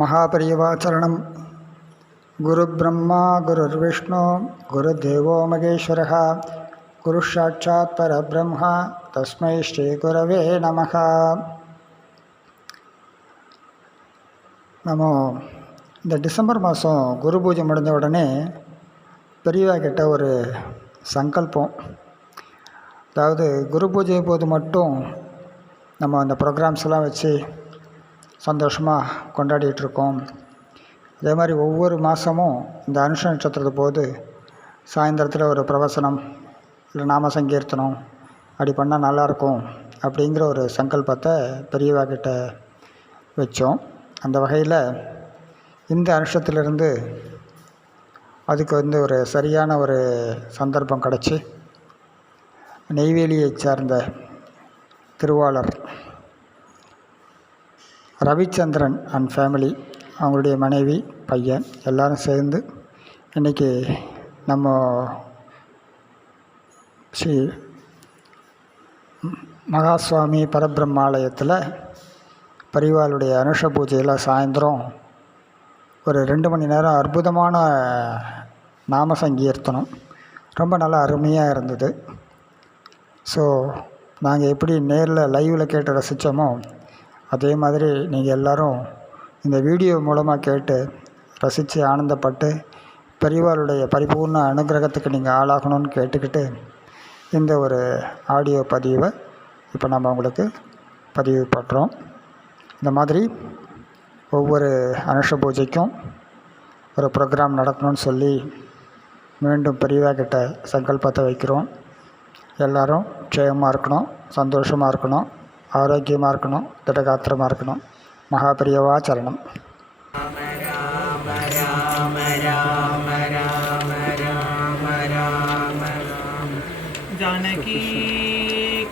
महापरिवाचरणं गुरुब्रह्मा गुरुर्विष्णु गुरुदेवो महेश्वरः गुरुसाक्षात् परब्रह्म तस्मै श्री गुरवे नमः. நம்ம இந்த டிசம்பர் மாதம் குரு பூஜை முடிஞ்ச உடனே பெரியவா கிட்ட ஒரு சங்கல்பம். அதாவது குரு பூஜை போது மட்டும் நம்ம அந்த ப்ரோக்ராம்ஸ்லாம் வச்சு சந்தோஷமாக கொண்டாடிட்டுருக்கோம். அதே மாதிரி ஒவ்வொரு மாதமும் இந்த அனுஷ நட்சத்திரத்து போது சாயந்தரத்தில் ஒரு பிரவசனம் இல்லை நாம சங்கீர்த்தனம் அப்படி பண்ணால் நல்லாயிருக்கும் அப்படிங்கிற ஒரு சங்கல்பத்தை பெரியவா கிட்ட வச்சோம். அந்த வகையில் இந்த அனுஷத்திலிருந்து அதுக்கு ஒரு சரியான ஒரு சந்தர்ப்பம் கிடச்சி நெய்வேலியை சார்ந்த திருவாளர் ரவிச்சந்திரன் அண்ட் ஃபேமிலி, அவங்களுடைய மனைவி பையன் எல்லோரும் சேர்ந்து இன்றைக்கி நம்ம ஸ்ரீ மகாசுவாமி பரபிரம்மாலயத்தில் பரிவாளுடைய அனுஷ பூஜையில் சாயந்தரம் ஒரு 2 மணி நேரம் அற்புதமான நாம சங்கீர்த்தனம் ரொம்ப நல்லா அருமையாக இருந்தது. ஸோ நாங்கள் எப்படி நேரில் லைவில் கேட்டு ரசித்தோமோ அதே மாதிரி நீங்கள் எல்லோரும் இந்த வீடியோ மூலமாக கேட்டு ரசித்து ஆனந்தப்பட்டு பெரியவாளுடைய பரிபூர்ண அனுகிரகத்துக்கு நீங்கள் ஆளாகணும்னு கேட்டுக்கிட்டு இந்த ஒரு ஆடியோ பதிவை இப்போ நம்ம உங்களுக்கு பதிவு பண்ணுறோம். இந்த மாதிரி ஒவ்வொரு அனுஷ பூஜைக்கும் ஒரு ப்ரோக்ராம் நடக்கணும்னு சொல்லி மீண்டும் பெரியவா கிட்ட சங்கல்பத்தை வைக்கிறோம். எல்லோரும் க்ஷேமமாக இருக்கணும், சந்தோஷமாக இருக்கணும், ஆரோக்கியமாக இருக்கணும், திடகாத்திரமாக இருக்கணும். மகாபெரியவா சரணம். जानकी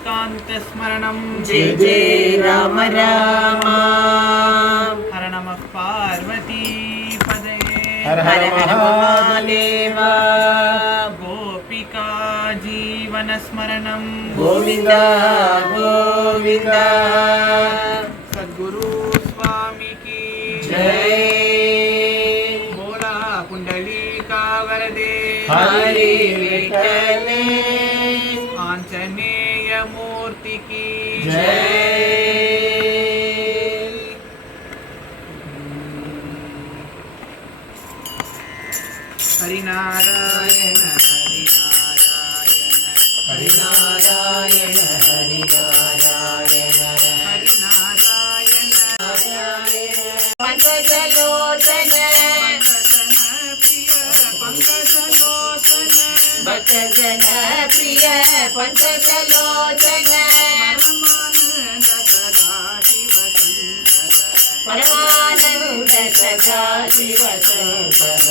कांत स्मरणं जय जय राम राम. हर नमः पार्वती पदये हर हर महादेव. गोपिका जीवन स्मरणं गोविंद गोविंद. सद्गुरु स्वामी की जय. बोला कुंडलिका वरदे हरि विठले आंजनेय मूर्ति की जय. हरिनारायण हरिनारायण हरिनारायण हरिनारायण पंकजलोचन भक्तजन प्रिय भक्तजन प्रिय पंकजलोचन परमानंद सदा शिव शंकर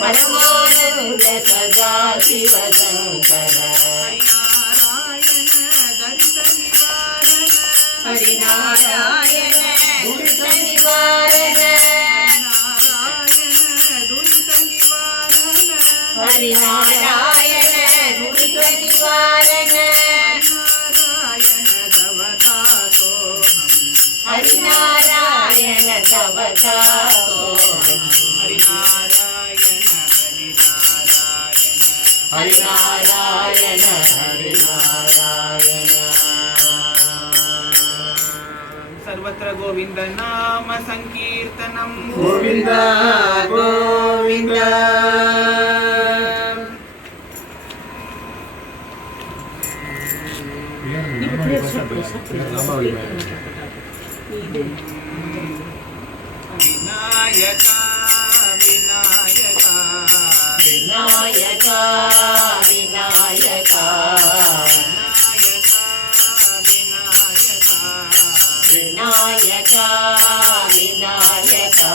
परमानंद सदा शिव शंकर. हरिनारायण दुरित निवारण हरिनारायण दुरित निवारण हरिनारायण तवतासोहम्. हरिनारायण हरिनारायण. सर्वत्र गोविंद नाम संकीर्तनम गोविंद गोविंद. विनायका विनायका विनायका विनायका विनायका विनायका विनायका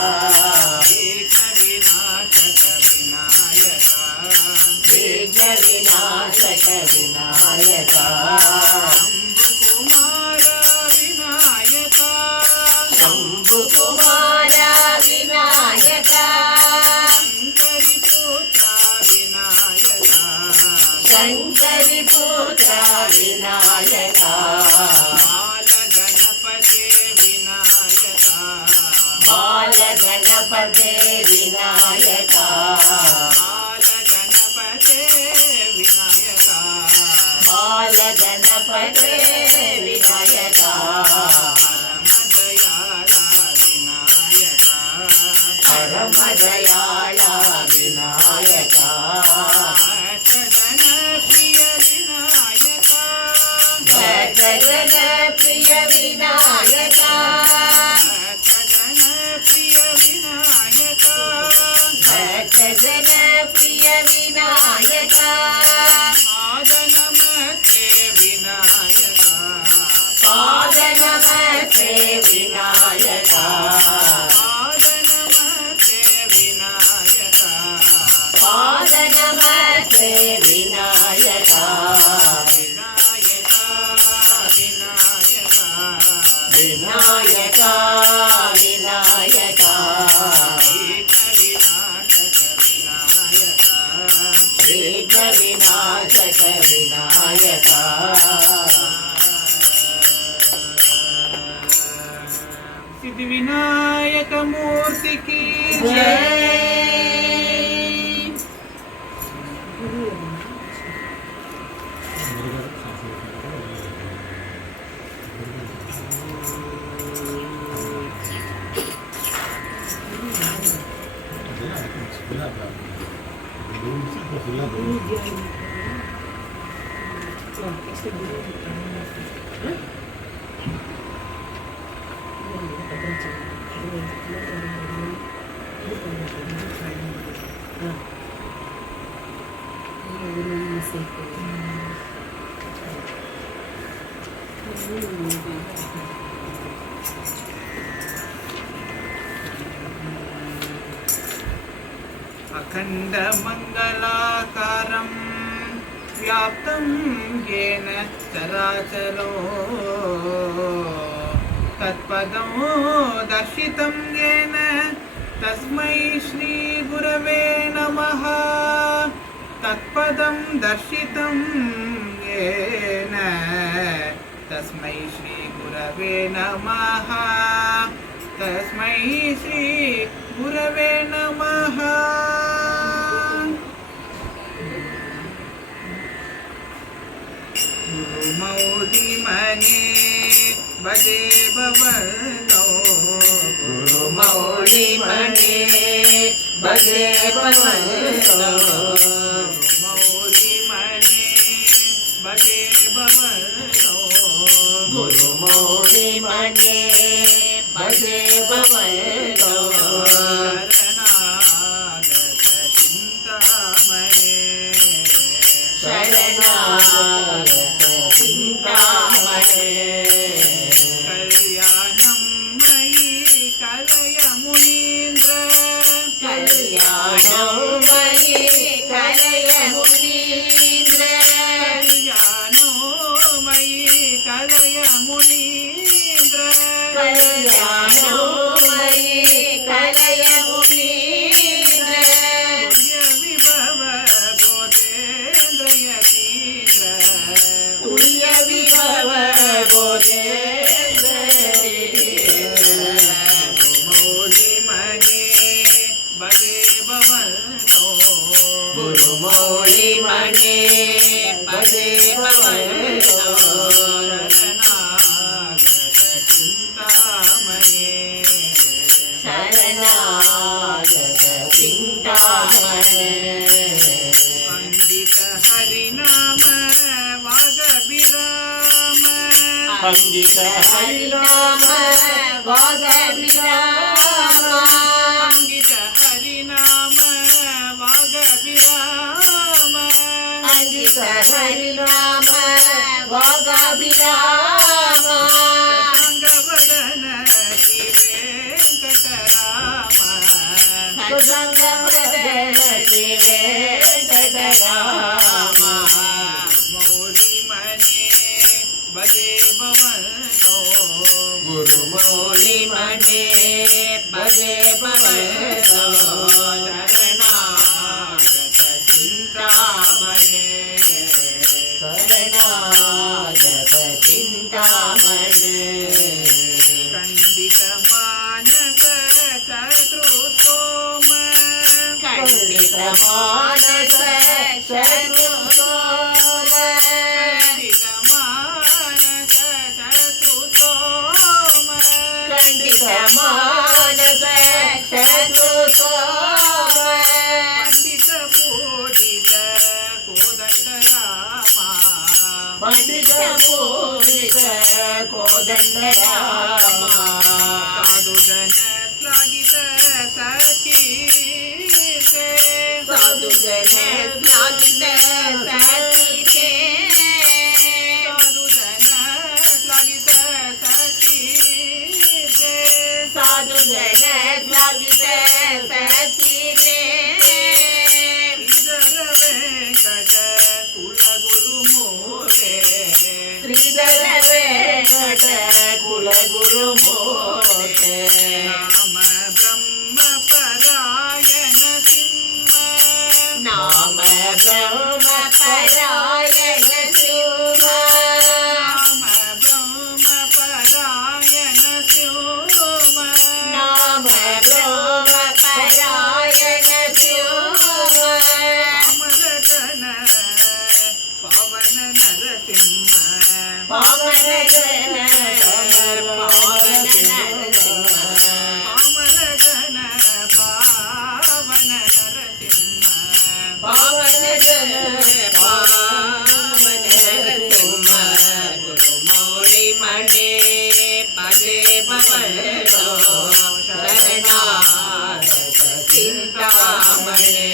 विघ्न विनाशक विनायका शंभु कुमार विनायका शंकरी पुत्र विनायका बालगण विनायका परम दयाला विनायका भक्तजन प्रिय विनायका भक्तजन प्रिय विनायका पाद नमस्ते विनायका पाद नमस्ते विनायका विनायका विनायका विघ्न विनाशक विनायका सिद्धि विनायक मूर्ति की जय। जय अखंड मंगलाकारं व्याप्तं येन चराचरो तत्पदं दर्शितं येन तस्मै श्री गुरवे नमः। तत्पदं दर्शितं येन तस्मै श्री गुरवे नमः। तस्मै श्री गुरवे नमः। गुरुमौलिमने भजे भवनो गुरुमौलिमने भजे भवनो गुरुमौलिमने भजे भवनो गुरुमौलिमने भजे भवनो शरणागत चिन्तामणे शरणागत चिन्तामणे कल्याणं मयि कलय मुनीन्द्र कल्याणं मयि कलय मुनीन्द्र कल्याणो मयि कलय मुनीन्द्र कल्याणो मयि कलय मुनीन्द्र तुल्य विभव बोधेन्द्र मौलिमने भजे भवनो गुरुमौलिमने भजे भवनो शरणागत चिन्तामणे शरणागत चिन्तामणे पंडित हरिनाम वागभिराम पंडित हरिनाम वागभिराम पंडित हरिनाम वागभिराम पंडित हरिनाम वागभिराम संगवदन श्री वेंकटराम संगवदन श्री वेंकटराम मौलिमने भजे भवनो गुरुमौलिमने भजे भवनो शरणागत चिन्तामणे शरणागत चिन्तामणे खण्डित मानस चतुर्थोम खण्डित मानस शत्रुसोम खण्डित मानस ಕೋದಂಡ ರಾಮ ಸಾಧು ಜನ ಶ್ಲಾಘಿತ ಸಕೀರ್ತೆ ಸಾಧು ಜನ ಶ್ಲಾಘಿತ ಸಕೀರ್ತೆ ಸಾಧು ಜನ ಶ್ಲಾಘಿತ ಸಕೀರ್ತೆ ಸಾಧು ಜನ ಶ್ಲಾಘಿತ ಸಕೀರ್ತೆ ಶ್ರೀಧರ ವೆಂಕಟ ಕುಲಗುರು ಮೋರೆ ನಾಮ ಬ್ರಹ್ಮ ಪರಾಯಣ ಸಿಂಹ ನಾಮ ಬ್ರಹ್ಮ ಪರಾಯಣ ಸಿಂಹ ನಾಮ ಬ್ರಹ್ಮ ಪರಾಯಣ ಸಿಂಹ ಅಮರಗಣ ಪವನ ನರಸಿಂಹ ಪಾವನ ಜನ ಪಾವನ ನರಸಿಂಹ ಅಮರಗಣ ಪಾವನ ನರಸಿಂಹ ಪಾವನ ಜನ ಪಾವನ ನರಸಿಂಹ ಗುರು ಮೌಳಿ ಮಣಿ ಪದೇ ಭವನೋ ಶರಣಾಗತ ಚಿಂತಾಮಣಿ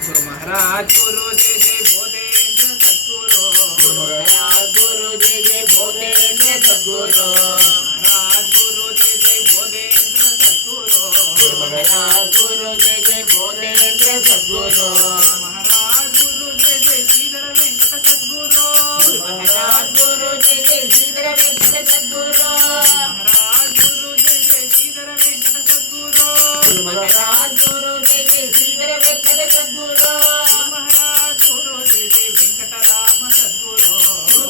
गुरु महाराज गुरु जय जय बोधेंद्र सद्गुरु महाराज गुरु जय जय बोधेंद्र सद्गुरु महाराज गुरु जय जय बोधेंद्र सद्गुरु महाराज गुरु जय जय बोधेंद्र सद्गुरु महाराज गुरु जय जय श्रीधर वेंकट सद्गुरु महाराज गुरु जय जय श्रीधर वेंकट सद्गुरु महाराज गुरु जय जय श्रीधर वेंकट सद्गुरु महाराज गुरु जय जय श्रीधर वेंकट सद्गुरु महाराज गुरु जय जय वेंकटराम सद्गुरु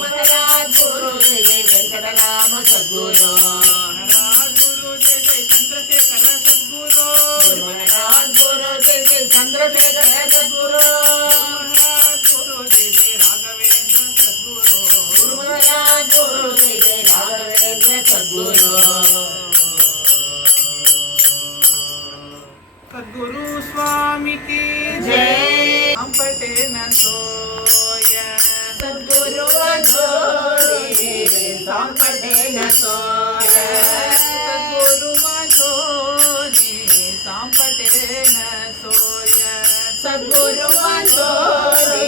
महाराज गुरु जय जय वेंकटराम सद्गुरु महाराज गुरु जय जय चंद्रशेखर सद्गुरु महाराज गुरु जय जय चंद्रशेखर सद्गुरु महाराज गुरु जय जय राघवेंद्र सद्गुरु महाराज गुरु जय जय राघवेंद्र सद्गुरु सद्गुरु स्वामी की जय हम पटे न सोय सद्गुरु छोड़े संपटे न सोय सद्गुरु छोड़े संपटे न सोय सद्गुरु छोड़े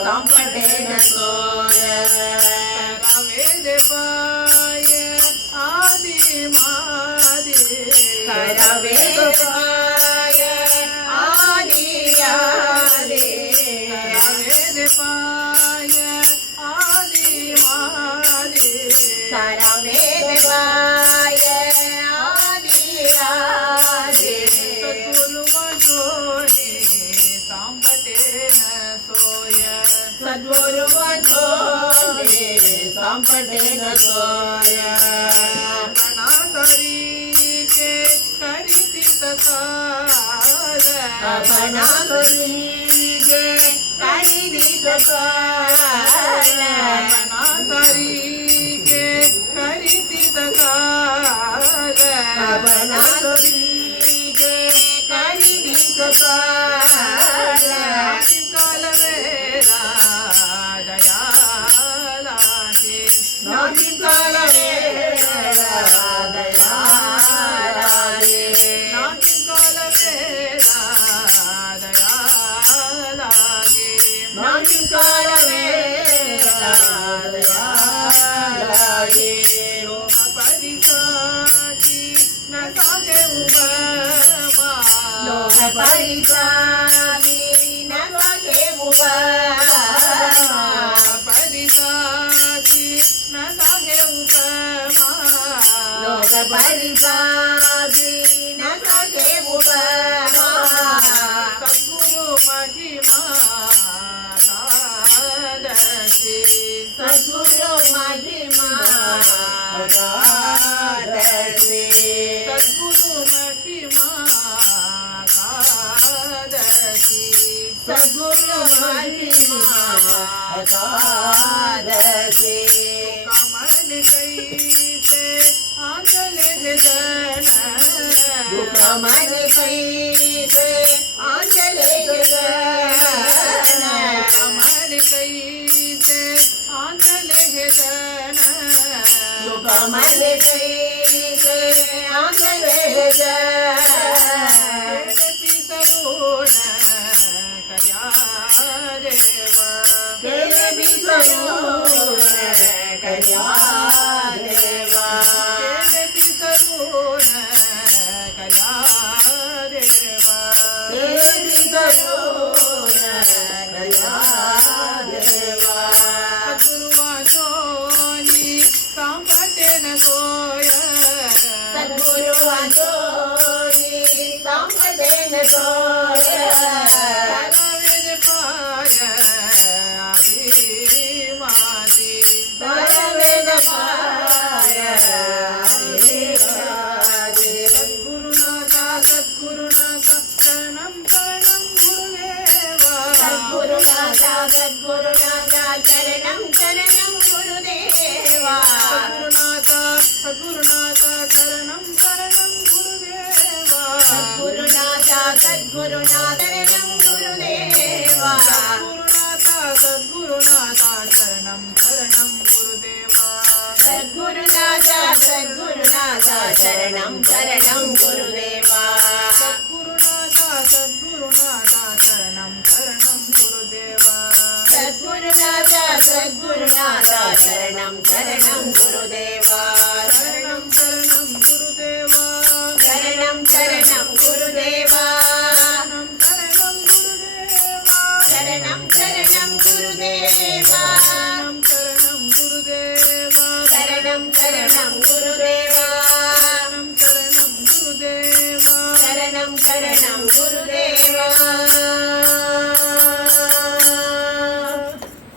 संपटे न सोय वेद पाय आदि मादि करवेद पाय आदि आदि वेद पाय आदि मादि करवेद पाय आदि आदि सद्गुरु छोड़े संपटे न सोय सद्गुरु छोड़े संपटे न सोय अपना शरीर के करिति सकाल अपना शरीर करिति सकाल अपना शरीर के करिति सकाल अपना शरीर करिति सकाल काल वेला दयाला के नाति काल वेला दयाला रे नाति काल वेला दयाला के नाति काल वेला दयाला रे परिसाची न सागे उबमा लोक परिसागी न सके उपमा परिसाची न सागे उपमा लोक परिसागी न सके उपमा सद्गुरु महिमा कादशी सद्गुरु महिमा गादसे सद्गुरु महिमा कादशी सद्गुरु महिमा गादसे कमल कैसे आंचले जन दुख मन कैसे आंचले गगन कमल आंगलेज तरुण कया देवा तरुण कया देवा तरुण कया देवा तरुण कया देवा गुरुवाचोनी सांभटे न सोय सद्गुरुवाचोनी सांभटे न सोय वेद पाय अभिमाती वेद पाय सद्गुरुनाथा सद्गुरुनाथा शरणं शरणं गुरुदेवा सद्गुरुनाथा सद्गुरुनाथा शरणं शरणं गुरुदेवा सद्गुरुनाथा सद्गुरुनाथा शरणं शरणं गुरुदेवा सद्गुरुनाथा सद्गुरुनाथा शरणं गुरुदेवा सद्गुरुनाथा शरणं शरणं गुरुदेवा सद्गुरुनाथा सद्गुरुनाथा शरणं शरणं गुरुदेवा सद्गुरुनाथा सद्गुरुनाथा शरणं शरणं गुरुदेवा सद्गुरुनाथा सद्गुरुनाथा शरणं शरणं गुरुदेवा शरणं शरणं गुरुदेवा शरणं शरणं गुरुदेवा शरणं शरणं गुरुदेवा शरणं शरणं शरणं गुरुदेवा शरणं गुरुदेवा शरणं शरणं गुरुदेवा शरणं शरणं गुरुदेवा शरणं शरणं गुरुदेवा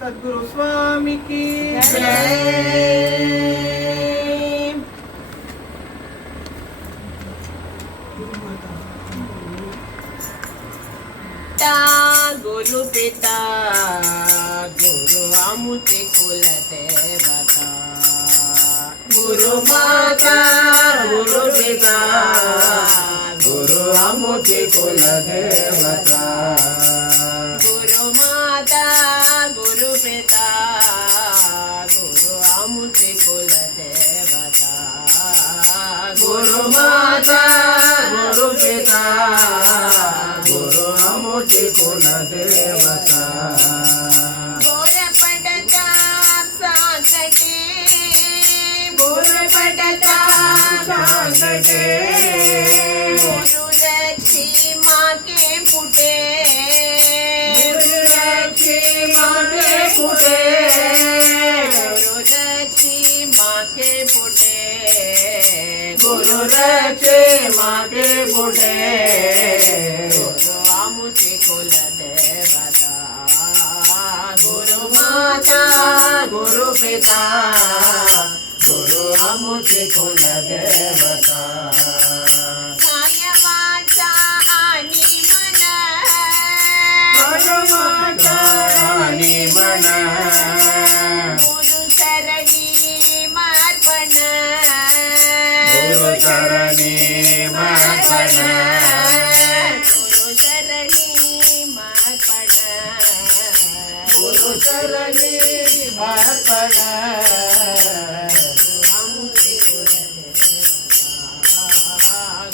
सद्गुरु स्वामी की जय गुरु पिता गुरु अमुति कुल देवता गुरु माता गुरु पिता गुरु अमुति कुल देवता गुरु माता गुरु पिता गुरु अमुति कुल देवता गुरु माता गुरु पिता गुरु अमुति कुल देवता गोर पडता सांकटे गोर पडता सांकटे गुरु रक्षी माँ के फुटे गुरु रक्षी माँ के फुटे गुरु रक्षी माँ के फुटे गुरु रक्षी माँ के फुटे गुरु आमुति कुल देवता गुरु माता गुरु पिता गुरु अमुति कुल देवता काय वाचा आणि मन आणि मन गुरु शरणी मार्पण गुरु चरणी मर्पण गुरु शरणी मार्पण गुरु चरणी मर्पण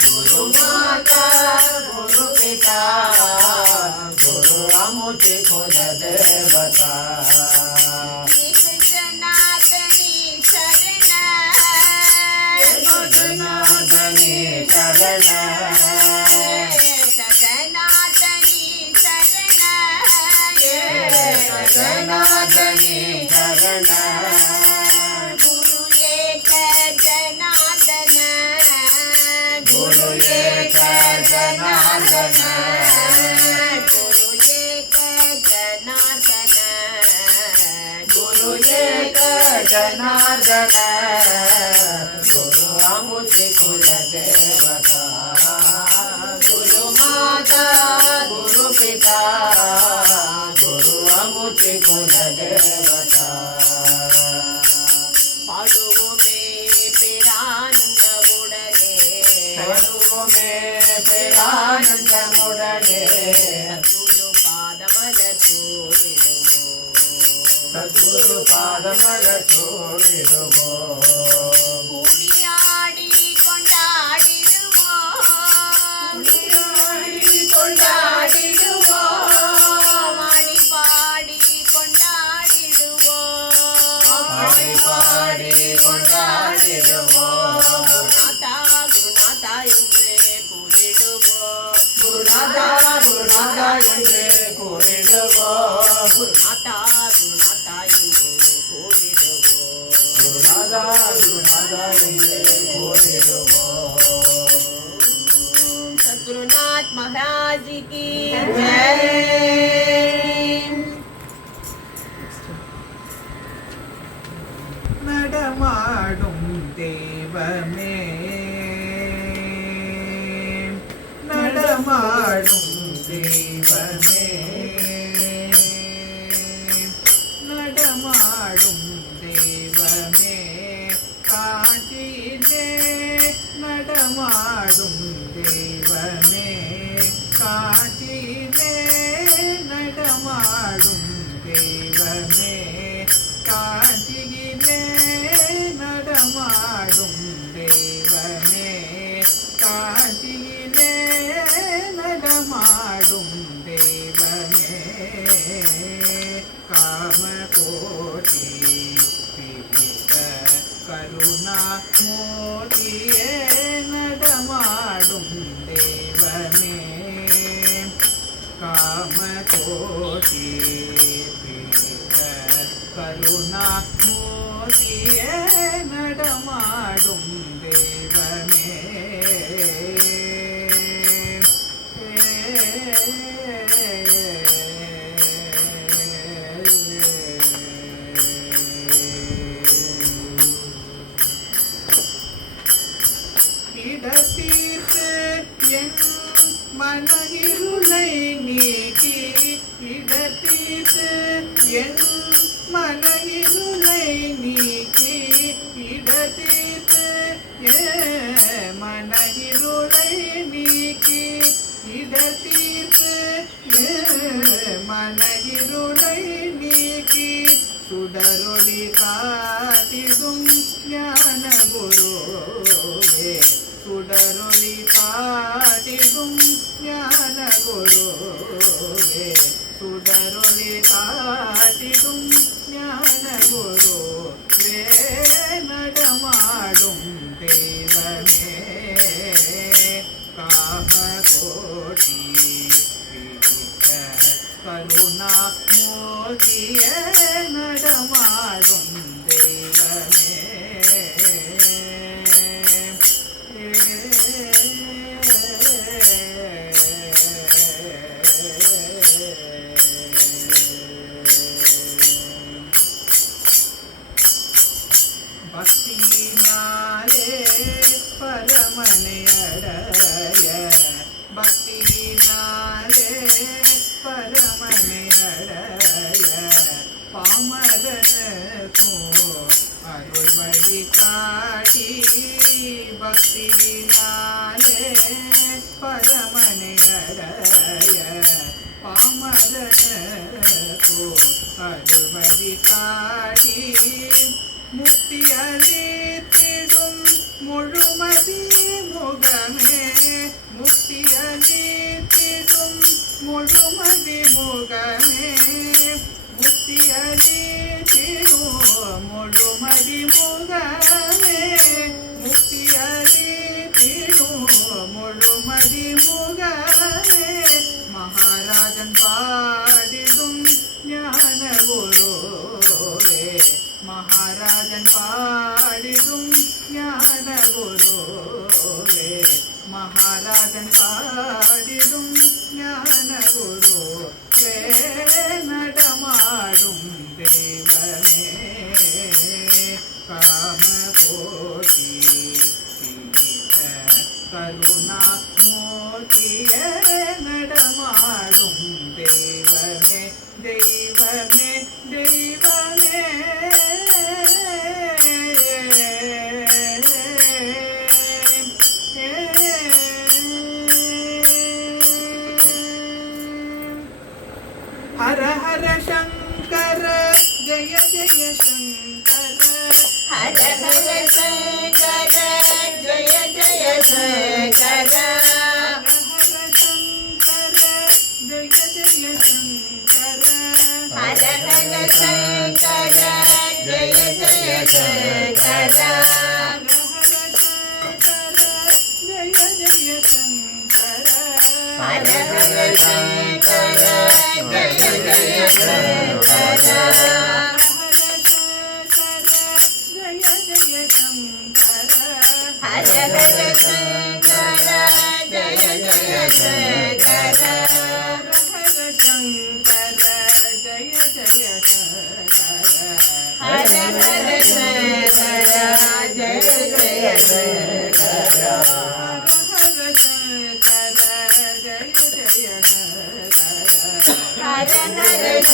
गुरु माता गुरु पिता गुरु अमुति कुल देवता एक जनार्दनी शरण जनार्दनी शरण जनार्दनी शरण जनार्दनी शरण गुरु एक जनार्दन गुरु एक जनार्दन गुरु एक जनार्दन गुरु एक जनार्दन गुरु अमुति कुल देवता गुरु माता गुरु पिता गुरु अमुति कुल देवता पाडुवोमे पेरानंदमुडने पेरानंदमुडने गुरु पादमल तोरिडुवो சத்குரு பாதமலர் சூடிடுவோம். கூடியாடி கொண்டாடிடுவோம், கொண்டாடிடுவோம், ஆடி பாடி கொண்டாடிடுவோம், ஆடி பாடி கொண்டாடிடுவோம். குருநாதா குருநாதா என்று கூறிடுவோம், குருநாதா குருநாதா என்று கூறிடுவோம். குருநாதா குருநாதா என்று கூறிடுவோம். குருநாதா குருநாதா என்று கூறிடுவோம். सद्गुरुनाथ महाराज की जय। நடமாடும் தெய்வமே, நடமாடும் தெய்வமே, நடமாடும் தெய்வமே, காஞ்சியிலே நடமாடும் தெய்வமே, காஞ்சியிலே நடமாடும் தெய்வமே, காஞ்சியிலே நடமாடும் தெய்வமே, காஞ்சியிலே நடமாடும் தெய்வமே, காமகோட்டி பிடித்த கருணா மோதியே நடமாடும் தெய்வமே, காமகோட்டி பிடித்த கருணா மோதியே நடமாடும் தெய்வமே. இடத்தீர்த்து என் மனகிருளை நீக்கி, இடத்தீர்த்து என் மனகிருளை நீக்கி, இடத்தீர்த்து என் மனகிருளை நீக்கி, இடத்தீர்த்து என் மனகிருளை நீக்கி, சுடரொளி காட்டிடும் ஞான குருவே, சுடரொளி காட்டிடும் ஞான குருவே, சுடரொளி காட்டிடும் ஞான குருவே, நடமாடும் தெய்வமே, காமகோட்டி பிடித்த கருணா மோதிய நடமாடும் தெய்வமே. பக்தியினாலே பரமனை அடைய, பக்தியினாலே பரமனை அடைய, பாமரனுக்கும் அருள் வழி காட்டி, பக்தியினாலே பரமனை அடைய, பாமரனுக்கும் அருள் வழி காட்டி, முக்தி அளித்திடும் முழுமதி முகமே, முக்தி அளித்திடும் முழுமதி முகமே, முக்தி அளித்திடும் முழுமதி முகமே, முக்தி அளித்திடும் முழுமதி முகமே, மகாராஜன் பாடிடும் ஞான குருவே, மகாராஜன் பாடிடும் ஞான குருவே, மகாராஜன் பாடிடும் ஞான குருவே, நடமாடும் தெய்வமே, காமகோட்டி பிடித்த கருணா மோதிய நடமாடும் தெய்வமே, தெய்வமே, தெய்வமே. ஹர ஹர சங்கர जय जय शंकर हर हर शंकर जय जय शंकर जय जय शंकर हर हर शंकर जय जय शंकर जय जय शंकर हर हर शंकर जय जय शंकर जय जय शंकर हर हर शंकर जय जय शंकर हर हर शंकर जय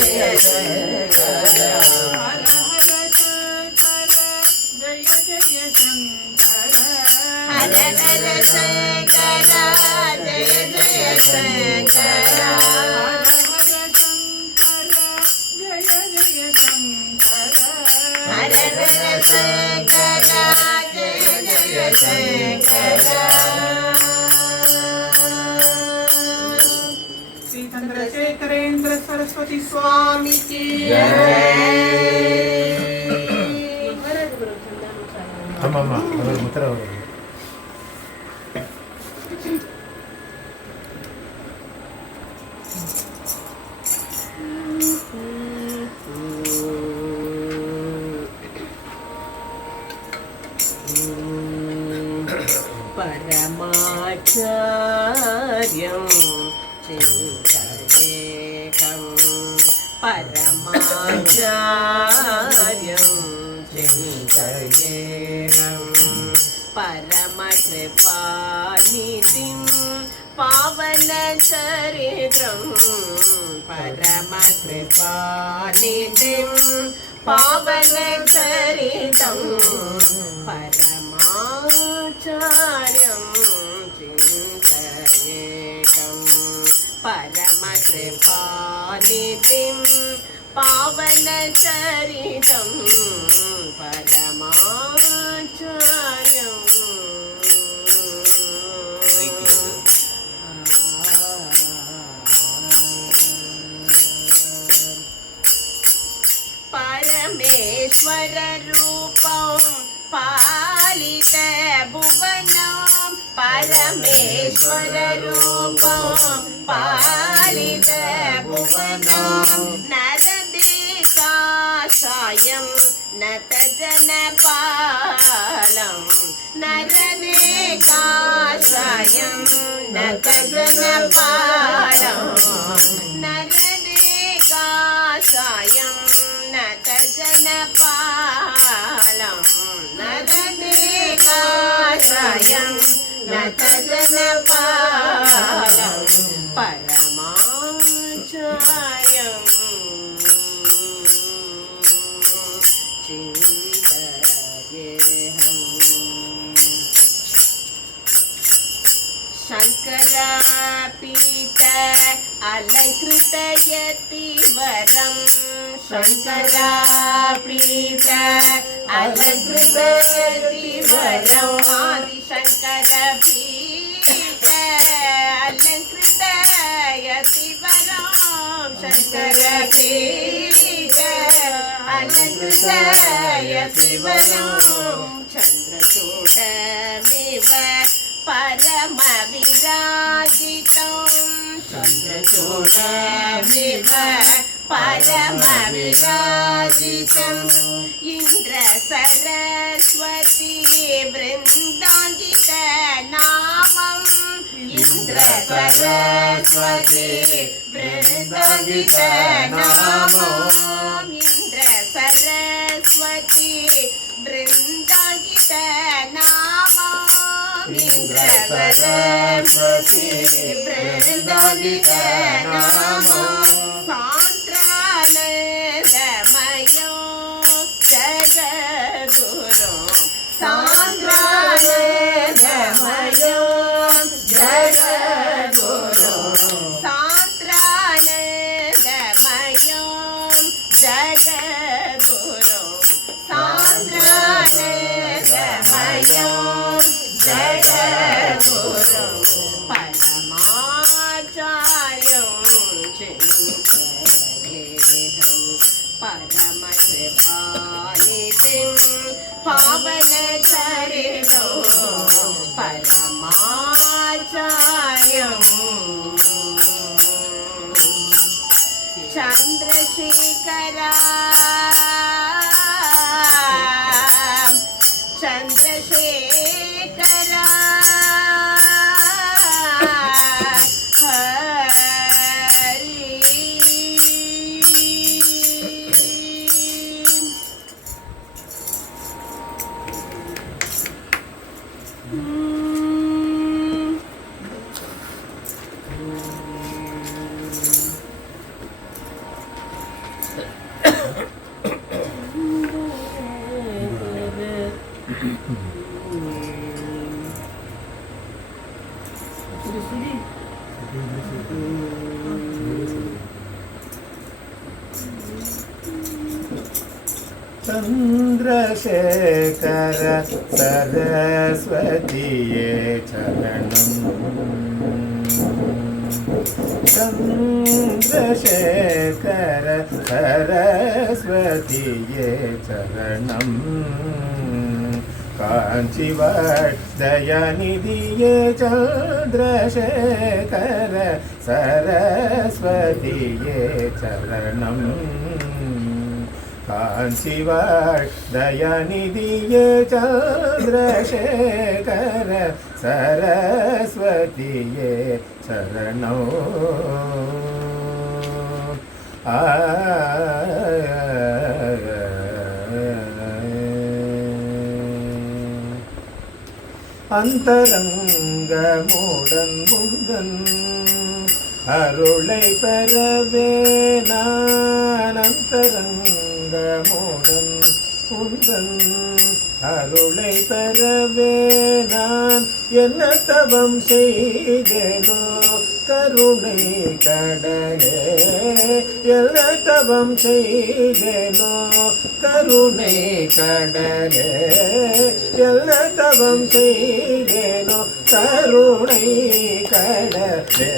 जय शंकर हर हर शंकर जय जय शंकर हर हर शंकर जय जय शंकर हर हर शंकर जय जय शंकर श्री चंद्रशेखरेंद्र सरस्वती स्वामी की ஆமாம் அவர் முத்திரை வருது. परमाचार्यं चिन्तयेकं परमाचार्यं चिन्तयेकं परमकृपानिधिं पावनचरित्रं परमकृपानिधिं पावनचरितं परमाचार्यं चिन्तयेकं परमकृपानिधिं पावनचरितं परमाचार्यं परमेश्वर रूपं पालित भुवनं परमेश्वर रूपं पालित भुवनं नरदेकाशायं नतजनपालं नरदेकाशायं नतजनपालं नरदेकाशायं नतजनपालं नरदेकाशायं नतजनपालं परमाचार्यं चिन्तयेऽहम् शङ्करापीठ अलङ्कृतयतिवरं शङ्करापीठ अलङ्कृतयतिवरम् आदिशङ्करपीठ अलङ्कृतयतिवरं शङ्करपीठ अलङ्कृतयतिवरं चन्द्रचूडमिव परमविराजितं चन्द्रचूडमिव परमविराजितम् इन्द्रसरस्वती वृन्दाङ्गितनामम् इन्द्रसरस्वती वृन्दाङ्गितनामम् इन्द्रसरस्वती वृन्दाङ्गितनामम् इन्द्रसरस्वती वृन्दाङ्गितनामम् सान्द्रानन्दमयो जगद्गुरो सान्द्रानन्दमयो जगद्गुरो सान्द्रानन्दमयो परमकृपानिधिं पावनचरितं परमाचार्यम् चन्द्रशेखरा चन्द्रशेखरा चन्द्रशेखर सरस्वतीये चरणम् चन्द्रशेखर सरस्वतीये चरणम् काञ्चीवर्धयनिधिये चन्द्रशेखर सरस्वतीये चरणम् काञ्चीवर्धयनिधिये चन्द्रशेखर सरस्वतीये चरणौ அந்தரங்கமுடன் முந்தன் அருளை பெறவே நான் அந்தரங்கமுடன் முந்தன் அருளை பெறவே நான் என்ன தவம் செய்தேனோ கருணை கடலே என்ன தவம் செய்தேனோ கருணை கடலே என்ன தவம் செய்தேனோ கருணை கடலே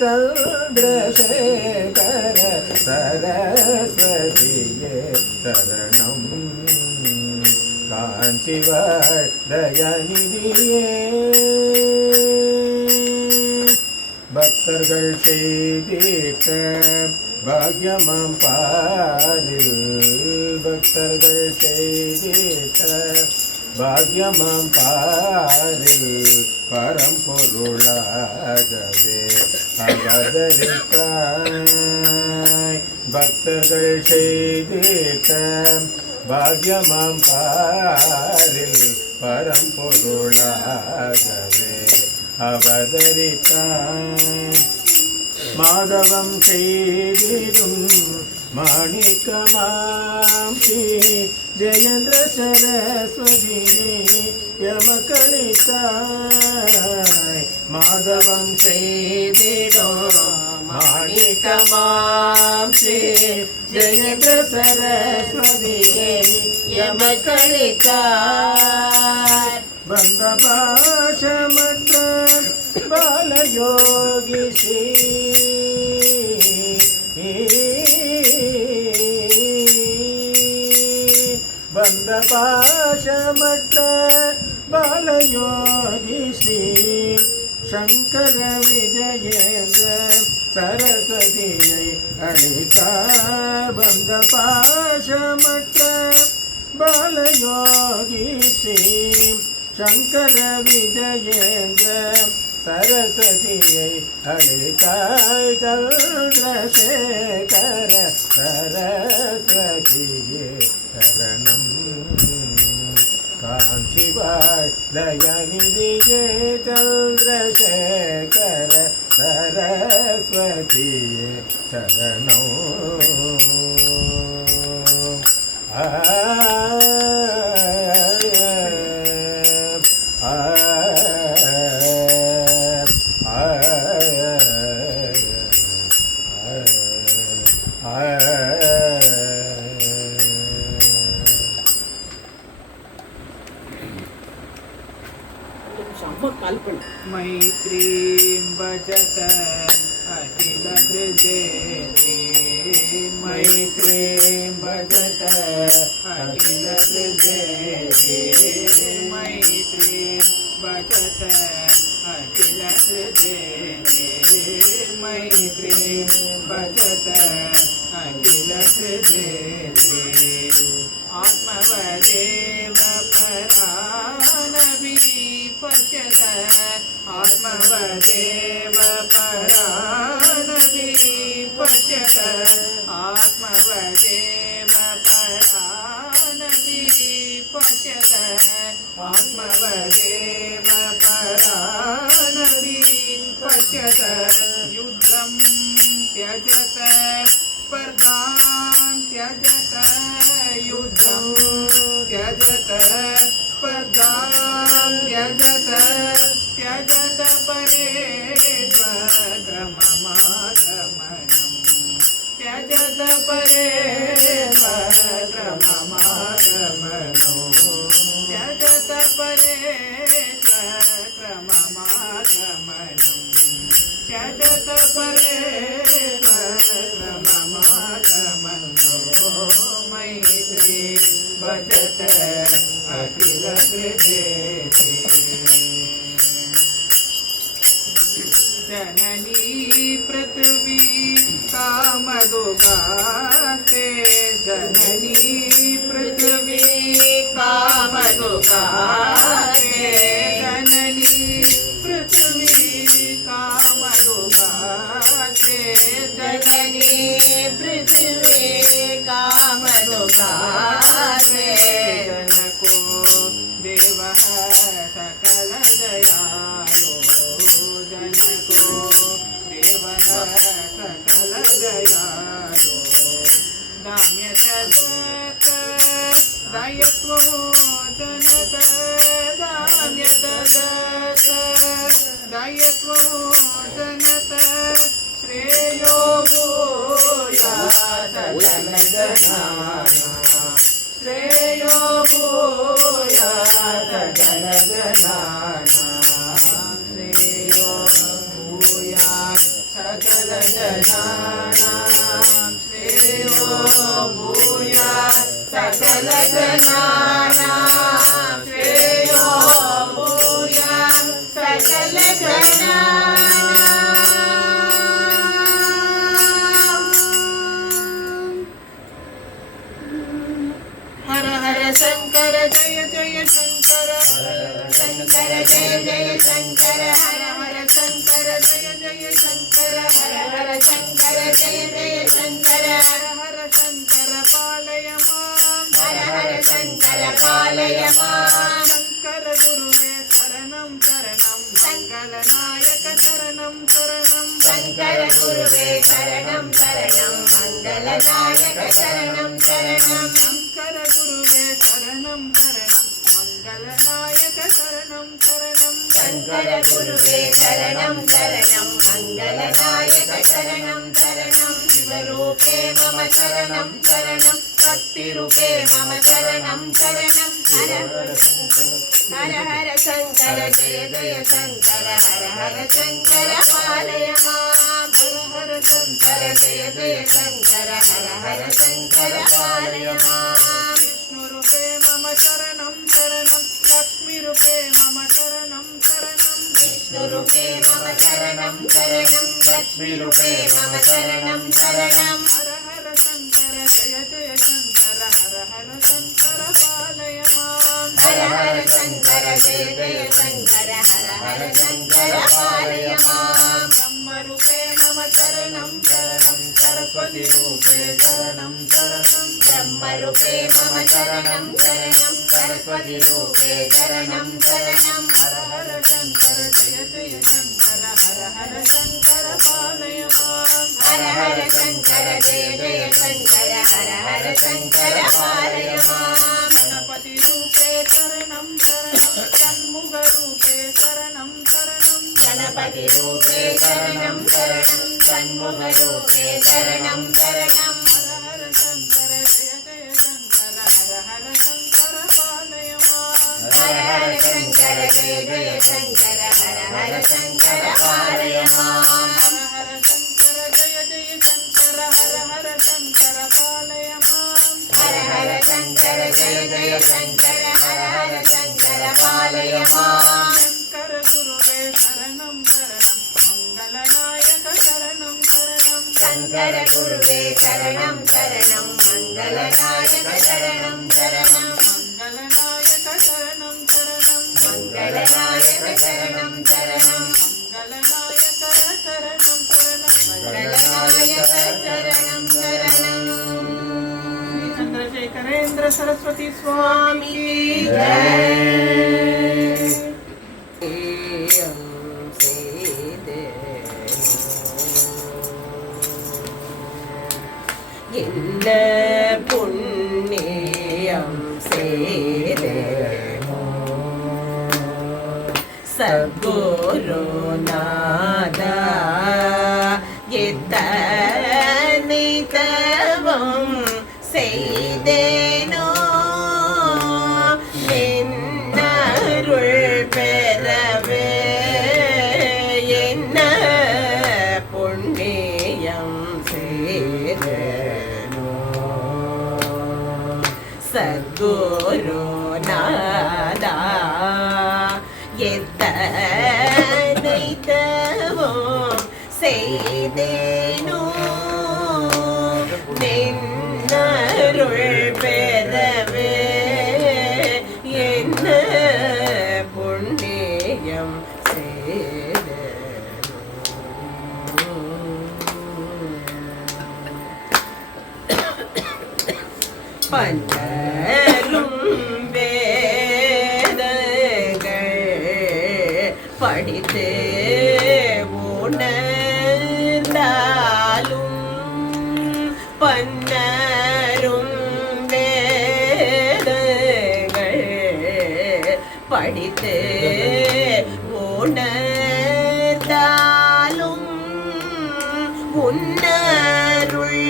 சந்திரசேகர சரஸ்வதியே சரணம் காஞ்சிவர்தயநிதியே பக்தர்கள் செய்திட்ட பாக்யமாம் பாரில் பக்தர்கள் செய்திட்ட பாக்யமாம் பாரில் பரம்பொருளாகவே அவதரித்தாய் பக்தர்கள் செய்திட்ட பாக்யமாம் பாரில் பரம்பொருளாகவே அவதரித்தாய் மாதவம் செய்திடும் மாணிக்கமாம் ஸ்ரீ ஜெயேந்திர சரஸ்வதியே எமக்களித்தாய் மாதவம் செய்திடும் மாணிக்கமாம் ஸ்ரீ ஜெயேந்திர சரஸ்வதியே எமக்களித்தாய் வந்த பாஷமற்ற பாலயோகி ஸ்ரீ வந்த பாஷமற்ற பாலயோகி ஸ்ரீ சங்கர விஜயேந்திர சரஸ்வதியை அளித்தார் வந்த பாஷமற்ற பாலயோகி ஸ்ரீ சங்கர விஜயேந்திர சரஸ்வதியை அளித்தாய் சந்திரசேகர சரஸ்வதியே சரணம் காஞ்சிவர்தயநிதியே சந்திரசேகர சரஸ்வதியே சரணம் मैत्रीं भजत अखिल हृदये मैत्रीं भजत अखिल हृदये मैत्रीं भजत अखिल हृदये मैत्रीं भजत अखिल हृदये आत्मवदेव परानपि पश्यत आत्मवदेव परानपि पश्यत आत्मवदेव परानपि पश्यत आत्मवदेव परानपि पश्यत युद्धं त्यजत स्पर्धां त्यजत युद्धं त्यजत स्पर्धां त्यजत त्यजत परेष्वक्रममागमनम् त्यजत परेष्वक्रममागमनो त्यजत परेष्वक्रममागमनम् त्यजत परेष्वक्रममागमनो मैत्री भजत अखिल हृदये जननी पृथ्वी कामदुगास्ते जननी पृथ्वी कामदुगास्ते जननी पृथ्वी कामदुगास्ते जननी पृथ्वी कामदुगास्ते जनको देवः सकल दयालो जनको देवः सकल दयालो दाम्यत दत्त दायत्वो जनत दाम्यत दत्त दायत्वो जनत श्रेयो भूयात् सकल जनाना श्रेयो भूयात् सकल जनाना श्रेयो भूयात् सकल जनाना श्रेयो भूयात् सकल जनाना श्रेयो भूयात् सकल जनाना हर हर शंकर जय जय शंकर शंकर जय जय शंकर हर हर शंकर जय जय शंकर हर हर शंकर जय जय शंकर हर हर शंकर पालय मां हर हर शंकर पालय मां शंकर गुरुवे शरणं शरणं मंगलनायक शरणं शरणं शंकर गुरुवे शरणं शरणं मंगलनायक शरणं शरणं शंकर गुरुवे शरणं शरणं मंगलनायक शरणं शरणं शंकर गुरुवे शरणं शरणं मंगलनायक शरणं शरणं शिवरूपे मम शरणं शरणं शक्तिरूपे मम शरणं शरणं हर हर शंकर जय जय शंकर हर हर शंकर पालय मां हर हर शंकर जय जय शंकर हर हर शंकर पालय मां विष्णुरूपे मम शरणं शरणं लक्ष्मीरूपे मम शरणं शरणं विष्णुरूपे मम शरणं शरणं लक्ष्मीरूपे मम शरणं शरणं हर हर शंकर जय जय शंकर हर हर शंकर पालय मां हर हर शंकर जय जय शंकर हर हर शंकर पालय मां ब्रह्मरूपे मम शरणं शरणं सरस्वतीरूपे शरणं शरणं ब्रह्मरूपे मम शरणं शरणं सरस्वतीरूपे शरणं शरणं हर हर शंकर जय जय शंकर हर हर शंकर पालय मां हर हर शंकर जय जय शंकर हर हर शंकर पालय मां गणपतिरूपे शरणं शरणं षण्मुखरूपे शरणं शरणं गणपतिरूपे शरणं शरणं षण्मुखरूपे शरणं शरणं हर हर शंकर जय जय शंकर हर हर शंकर पालय मां हर हर शंकर जय जय शंकर हर हर शंकर पालय मां हर हर शंकर जय जय शंकर हर हर शंकर ஜெய சங்கர ஹர ஹர சங்கர பாலய மாம் சங்கர குருவே சரணம் சரணம் மங்களநாயக சரணம் சரணம் சங்கர குருவே சரணம் சரணம் மங்களநாயக சரணம் சரணம் மங்களநாயக சரணம் சரணம் மங்களநாயக சரணம் சரணம் மங்களநாயக சரணம் சரணம் மங்களநாயக சரணம் சரணம் श्री चंद्रशेखरेंद्र सरस्वती स्वामी की என்ன புண்ணியம் செய்தேனோ சத்குருநாதா எத்தனை தவம் செய்தேனோ நின்னருள் பெறவே என்ன புண்ணியம் செய்தேனோ சத்குருநாதா எத்தனை தவம் செய்தேனோ நின்னருள் பெறவே என்ன புண்ணியம் செய்தேனோ பன்னரும் வேதங்கள் படித்து உணர்ந்தாலும் பன்னரும் வேதங்கள் படித்து உணர்ந்தாலும் உன்னருள்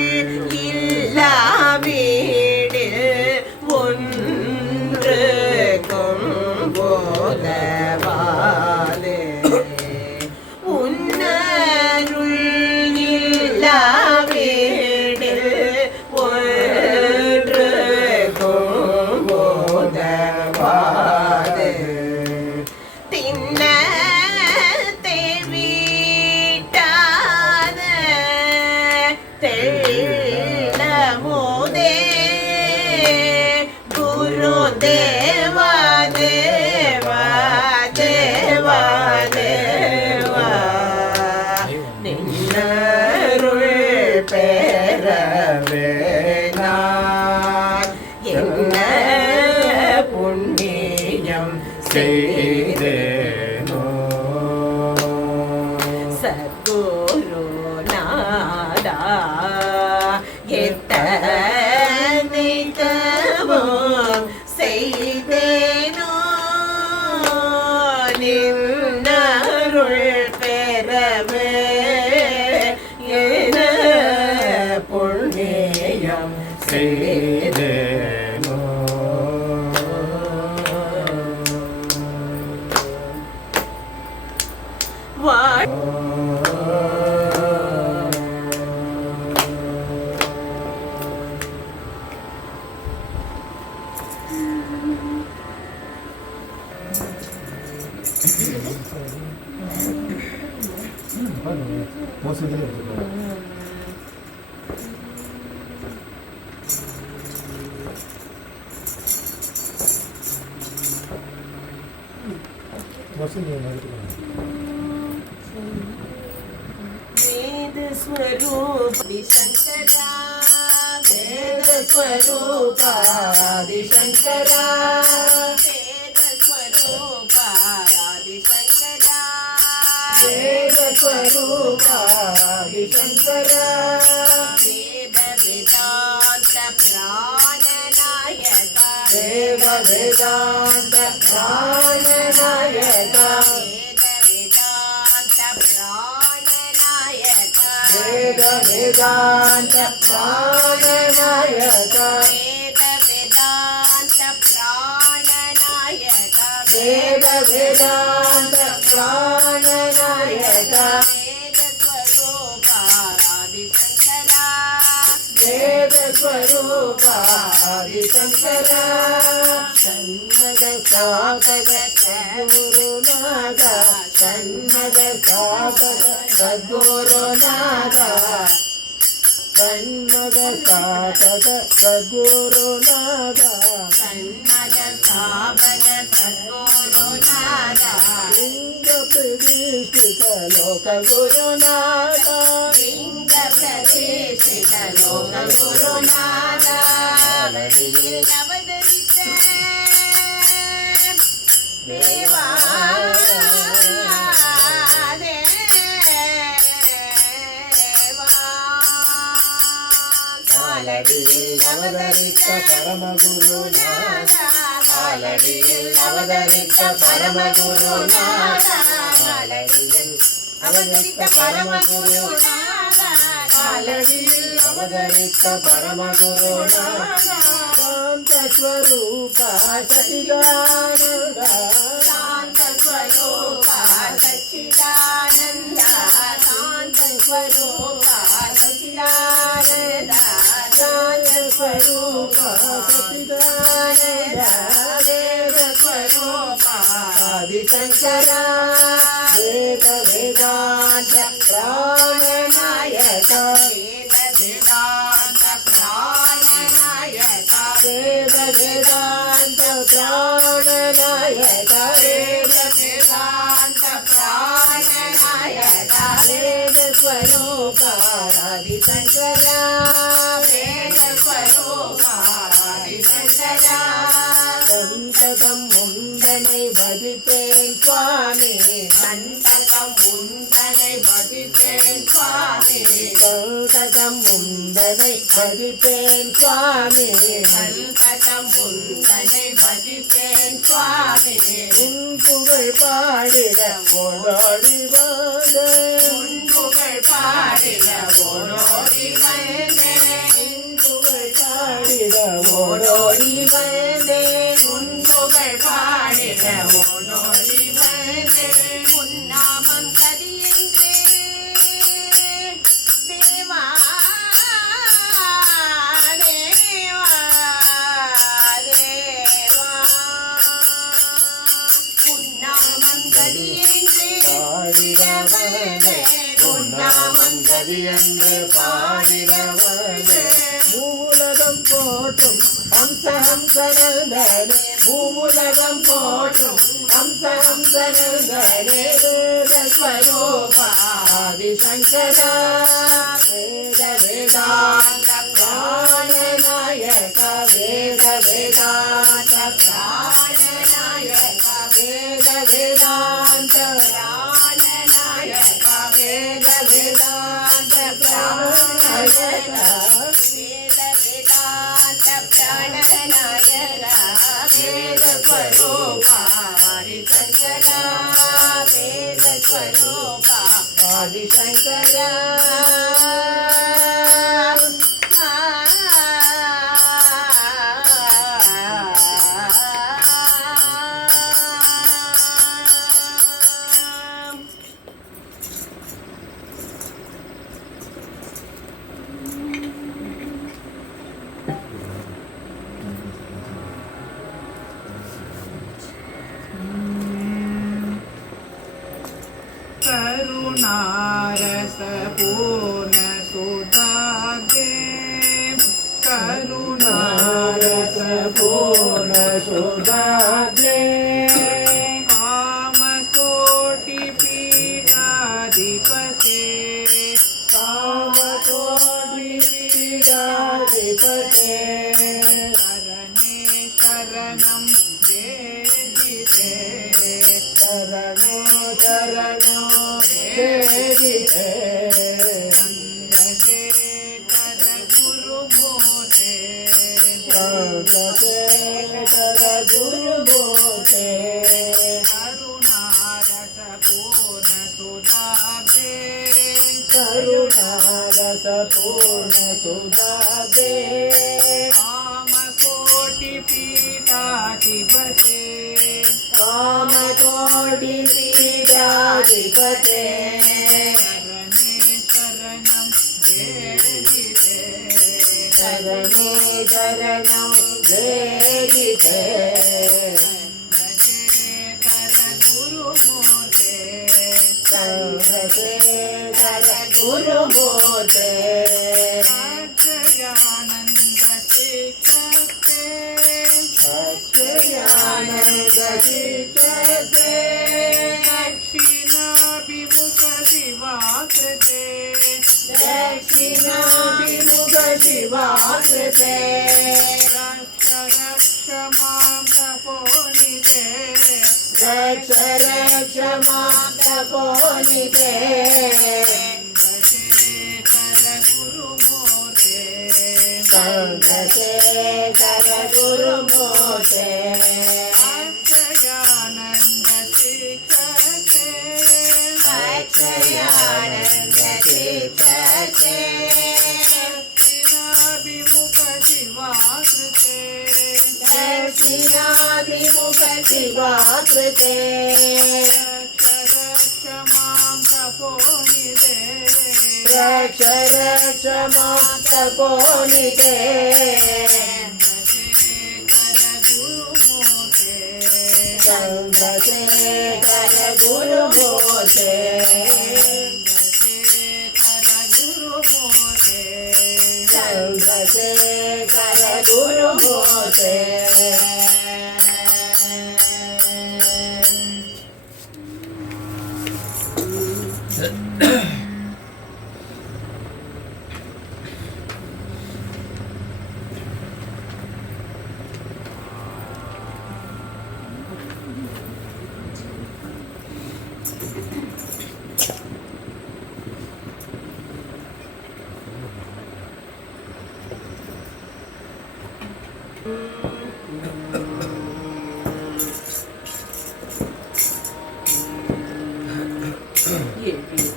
இல்லாவிடில் ஒன்று கொம்போதவாது உன்னருள் இல்லாவிடில் ஒன்று கொம்போதவாது தின்ன தேவிட்டாத தெள்ளமுதே குரு தேவா தேவா தேவா தேவா நின்னருள் பெறவே நான் என்ன புண்ணியம் செய்தேனோ சத்குருநாதா எத்தனை தவம் செய்தேனோ நின்னருள் பெறவே என புண்ணியம் செய்தேனோ वेद स्वरूप शंकरा वेद स्वरूप शंकरा वेद स्वरूप शंकरा वेद स्वरूप शंकरा वेद वेदांत प्राण नायक वेद वेदांत प्राण नायक वेद वेदांत प्राणनायक वेद वेदांत प्राणनायक वेद वेदांत प्राणनायक वेद स्वरूप आदिशंकरा वेद स्वरूप आदिशंकर षण्मद स्थापक सद्गुरुनाथ षण्मद स्थापक सद्गुरुनाथ षण्मद स्थापक सद्गुरुनाथ षण्मद स्थापक सद्गुरुनाथ लिंग प्रतिष्ठित लोक गुरुनाथ लिंग प्रतिष्ठित लोक गुरुनाथ कालडिயில் அவதரித்த தேவா காலடியில் அவதரித்த பரமகுருநாத காலடியில் அவதரித்த பரமகுருநாத காலடியில் அவதரித்த பரமகுருநாத காலடியில் அவதரித்த பரமகுருநாத शांत स्वरूप सच्चिदानंद शांत स्वरूप सच्चिदानंद शांत स्वरूप सच्चिदानंद शांत स्वरूप सच्चिदानंद वेद स्वरूप आदिशंकर वेद वेदांत प्राणनायक वेद वेदांत प्राणनायक वेद वेदांत प्राणनायक वेद वेदांत प्राणनायक वेद स्वरूप आदिशंकर वेद स्वरूप आदिशंकर संततम मुंडனை भजिப்பேன் स्वामी संततम मुंडனை भजिப்பேன் स्वामी संततम मुंडனை भजिப்பேன் स्वामी संततम मुंडனை भजिப்பேன் स्वामी உன் புகழ் பாடிட ஓடோடி வந்தேன் உன் புகழ் பாடிட ஓடோடி வந்தேன் உன் புகழ் பாடிட ஓடோடி வந்தேன் உன் புகழ் பாடிட ஓடோடி வந்தேன் உன் நாமம் கதியென்றே தேவா தேவா தேவா உன் நாமம் கதியென்றே பாடிட வந்தேன் உன் நாமம் கதியென்று பாடிட வந்தேன் மூலகம் போற்றும் ஹம்சநந்தனே மூலகம் போற்றும் ஹம்சநந்தனே வேத ஸ்வரூப ஆதிசங்கர வேத வேதாந்த பிராணநாயக வேத வேதாந்த பிராணநாயக வேத வேதாந்த பிராணநாயக வேத வேதாந்த பிராணநாயக वेद वेदांत प्राणनायक वेद स्वरूप आदिशंकर वेद स्वरूप आदिशंकर करुणारस पूर्ण सुधाब्दे करुणारस पूर्ण सुधाब्दे कामकोटि पीठाधिपते कामकोटि पीठाधिपते शरणे शरणं देहि ते शरणो शरणो देहि ते चन्द्रशेखर गुरुमूर्ते चन्द्रशेखर गुरुमूर्ते करुणारस पूर्ण सुधाब्दे करुणारस पूर्ण सुधाब्दे कामकोटि पीठाधिपते कामकोटि पीठाधिपते शरणे शरणं देहि ते சரணே சரணம் வேதிதே சந்திரசேகர குருமூர்த்தே அக்ஷயானந்த சித்தே दक्षिणाभिमुख शिवाकृते रक्ष रक्ष मां तपोनिते चन्द्रशेखर गुरुमूर्ते अक्षयानन्द चित्तते दक्षिणाभिमुख शिवाकृते रक्ष रक्ष मां तपोनिते चन्द्रशेखर गुरुमूर्ते चन्द्रशेखर गुरुमूर्ते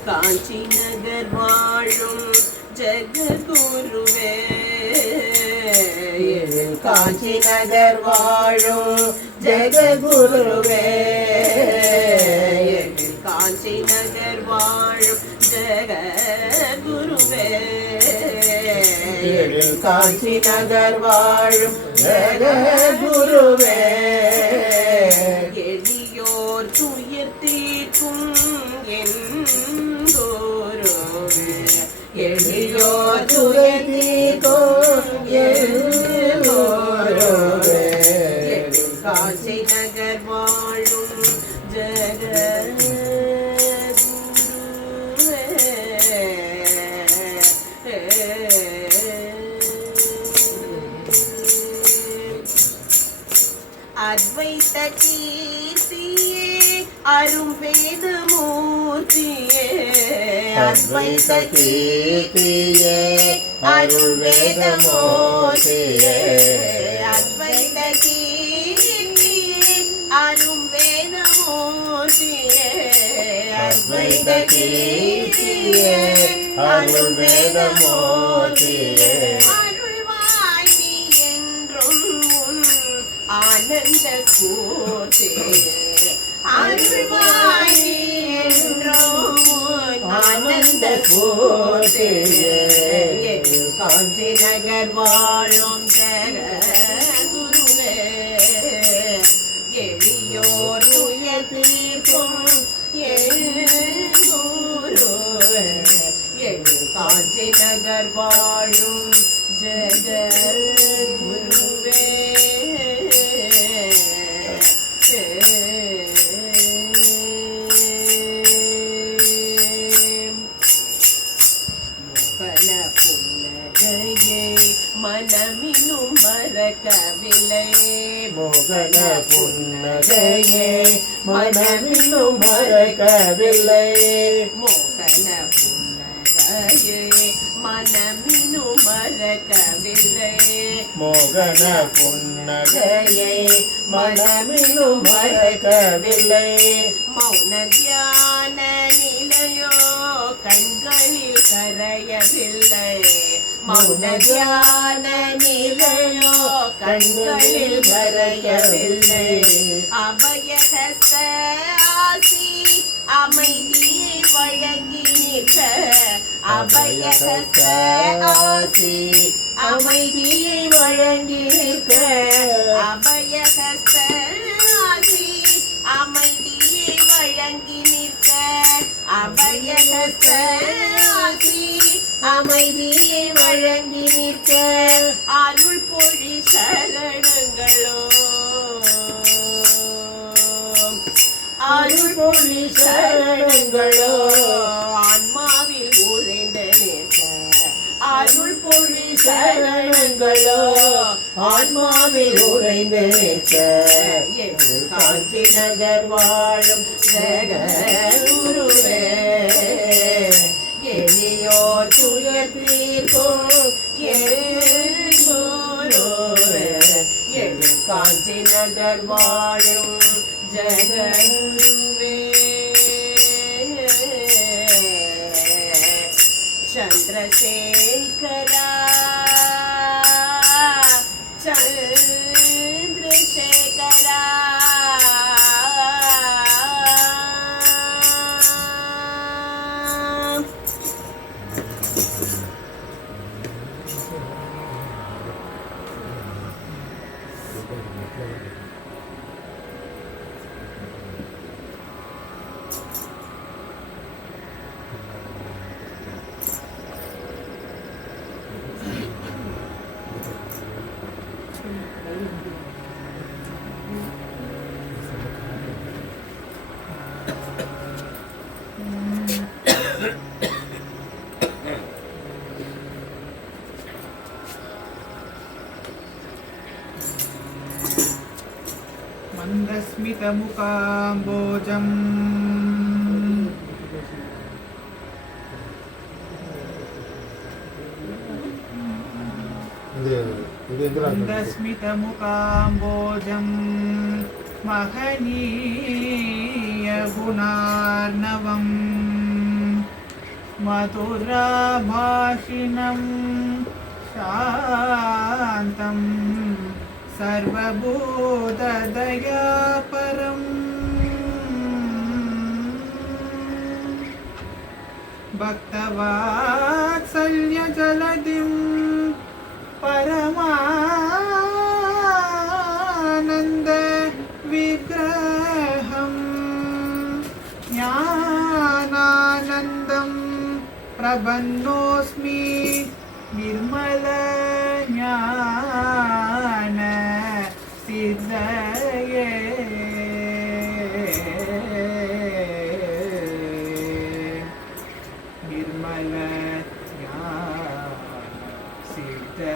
காஞ்சி நகர் வாழும் ஜெககுருவே காஞ்சி நகர் வாழும் ஜெககுருவே காஞ்சி நகர் வாழும் ஜெககுருவே காஞ்சி நகர் வாழும் ஜெககுருவே எளியோர் துயர் தீர்க்கும் என் குருவே எளியோர் துயர் தீர்க்கும் என் குருவே காஞ்சி நகர் வாழும் ஜெககுருவே அத்வைத கீர்த்தியே அரும் வேத மூர்த்தியே அத்வைத கீர்த்தியே அருள் வேத மூர்த்தியே அத்வைத கீர்த்தியே அரும் வேத மூர்த்தியே அத்வைத கீர்த்தியே அருள் வேத மூர்த்தியே அருள்வாய் நீ என்றும் உன் ஆனந்த ஸ்பூர்த்தியே அருள்வாய் நீ என்றும் உன் ஆனந்த ஸ்பூர்த்தியே காஞ்சி நகர் வாழும் ஜெககுருவே எளியோர் துயர் தீர்க்கும் என் குருவே காஞ்சி நகர் வாழும் ஜெககுருவே மனமினும் மறக்கவில்லை மோகன புன்னகையே மனமிலும் மறக்கவில்லை மோகன புன்னகையே மனமினும் மறக்கவில்லை மோகன புன்னகையை மனமிலும் மறக்கவில்லை மௌன தியான நிலையோ கண்களில் கரையவில்லை மௌன தியான நிலையோ கண்களில் கரையவில்லை அபயஹஸ்த ஆசி அமைதியை வழங்கி நிற்க அபயஹஸ்த ஆசி அமைதியை வழங்கி நிற்க அபயஹஸ்தாசி அமைதியை வழங்கி நிற்க அபயஹஸ்தாசி அமைதியை வழங்கி நிற்க அருள் பொழி சரணங்களோ அருள் பொழி சரணங்களோ ஆன்மாவில் உறைந்த நிற்க அருள் பொழி சரணங்களோ ஆன்மாவில் உறைந்து நிற்க எங்கள் காஞ்சி நகர் வாழும் ஜெகத்குருவே எளியோர் துயர் தீர்க்கும் என் குருவே எங்கள் காஞ்சி நகர் வாழும் ஜெகத்குருவே चंद्रशेखरा चंद्रशेखरा मन्दस्मितमुकाम्बोजम् मन्दस्मितमुकाम्बोजम् महनीयगुणार्णवम् मधुराभाषिणं शान्तम् सर्वभूतदयापरम् भक्तवात्सल्यजलधिं परमानन्दविग्रहं ज्ञानानन्दं प्रपन्नोऽस्मि निर्मलज्ञान सिद्धये निर्मल सिद्धये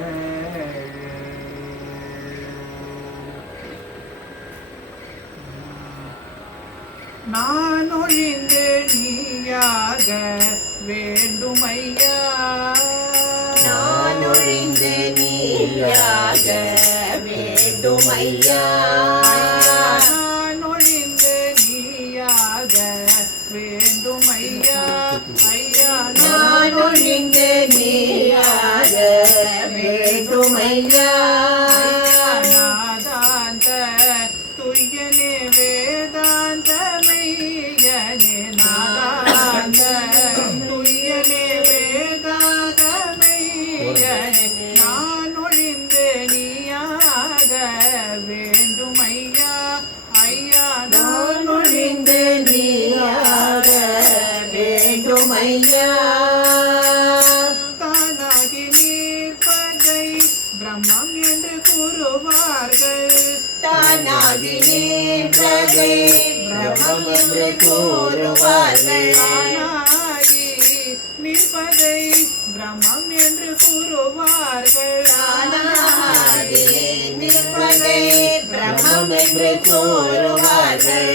நானொழிந்து நீயாக வேண்டுமையா நானொழிந்து நீயாக வேண்டுமையா நானொழிந்து நீயாக வேண்டுமையா ஐயா நானொழிந்து நீயாக வேண்டுமையா நாதாந்த துய்யனே வேதாந்த மெய்யனே நாதாந்த துய்யனே வேதாந்த மெய்யனே நானொழிந்து நீயாக வேண்டுமையா ஐயா நானொழிந்து நீயாக வேண்டுமையா தானாகி நீர்ப்பதை பிரம்மம் என்று கூறுவார்கள் தானாகி நின்றதை பிரம்மம் என்று கூறுவார்கள் தானாகி நிற்பதை பிரம்மம் என்று கூறுவார்கள் தானாகி நிற்பதை பிரம்மம் என்று கூறுவார்கள்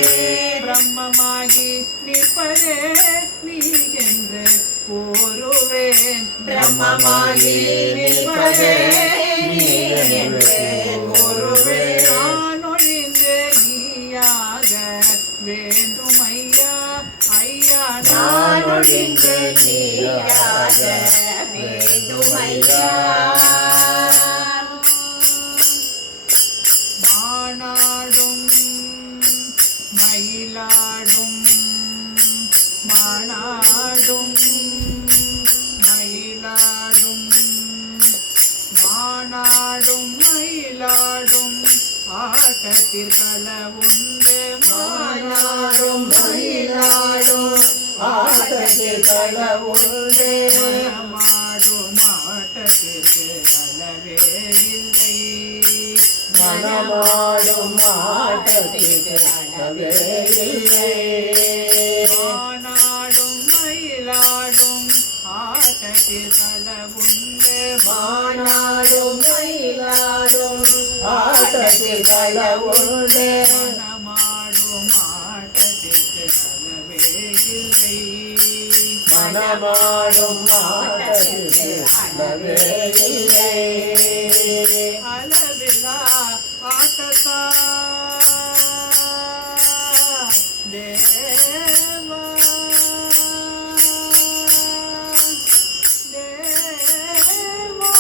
பிரம்மமாகி நிற்பதே நீ என்று கூறுவேன் பிரம்மமாகி நிற்பதே நீ என்று கூறுவேன் நானொழிந்து நீயாக வேண்டுமையா ஐயா நானொழிந்து நீயாக வேண்டுமையா மானாடும் மயிலாடும் மானாடும் மயிலாடும் மானாடும் மயிலாடும் ஆட்டத்திற்கல உண்டு மானாடும் மயிலாடும் ஆட்டத்திற்கல உண்டு மனமாடும் ஆட்டத்திற்கு அளவே இல்லை மனமாடும் ஆட்டத்திற்கு அளவே இல்லை மானாடும் மயிலாடும் ஆட்டத்திற்கல உண்டு மானாடும் மயிலாடும் ஆட்டத்திற்கல உண்டு மனமாடும் ஆட்டத்திற்கு அளவே இல்லை மனமாடும் ஆட்டத்திற்கு அளவே இல்லை அளவில்லா ஆட்டத்தால் தேவா தேவா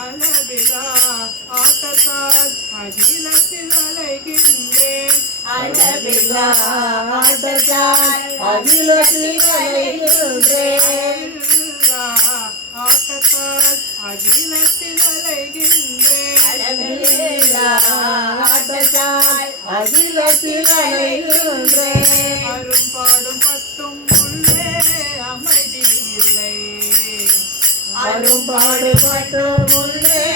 அளவிலா ஆட்டத்தால் அகிலத்தில் அலைகின்றேன் அளவில்லா ஆட்டத்தால் அகிலத்தில் அலைகின்றேன் அளவில்லா ஆட்டத்தால் அகிலத்தில் அலைகின்றேன் அளவில்லா ஆட்டத்தால் அகிலத்தில் அலைகின்றேன் அரும்பாடும் பட்டும் உள்ளே அமைதி இல்லை அரும்பாடுபட்டு முன்னே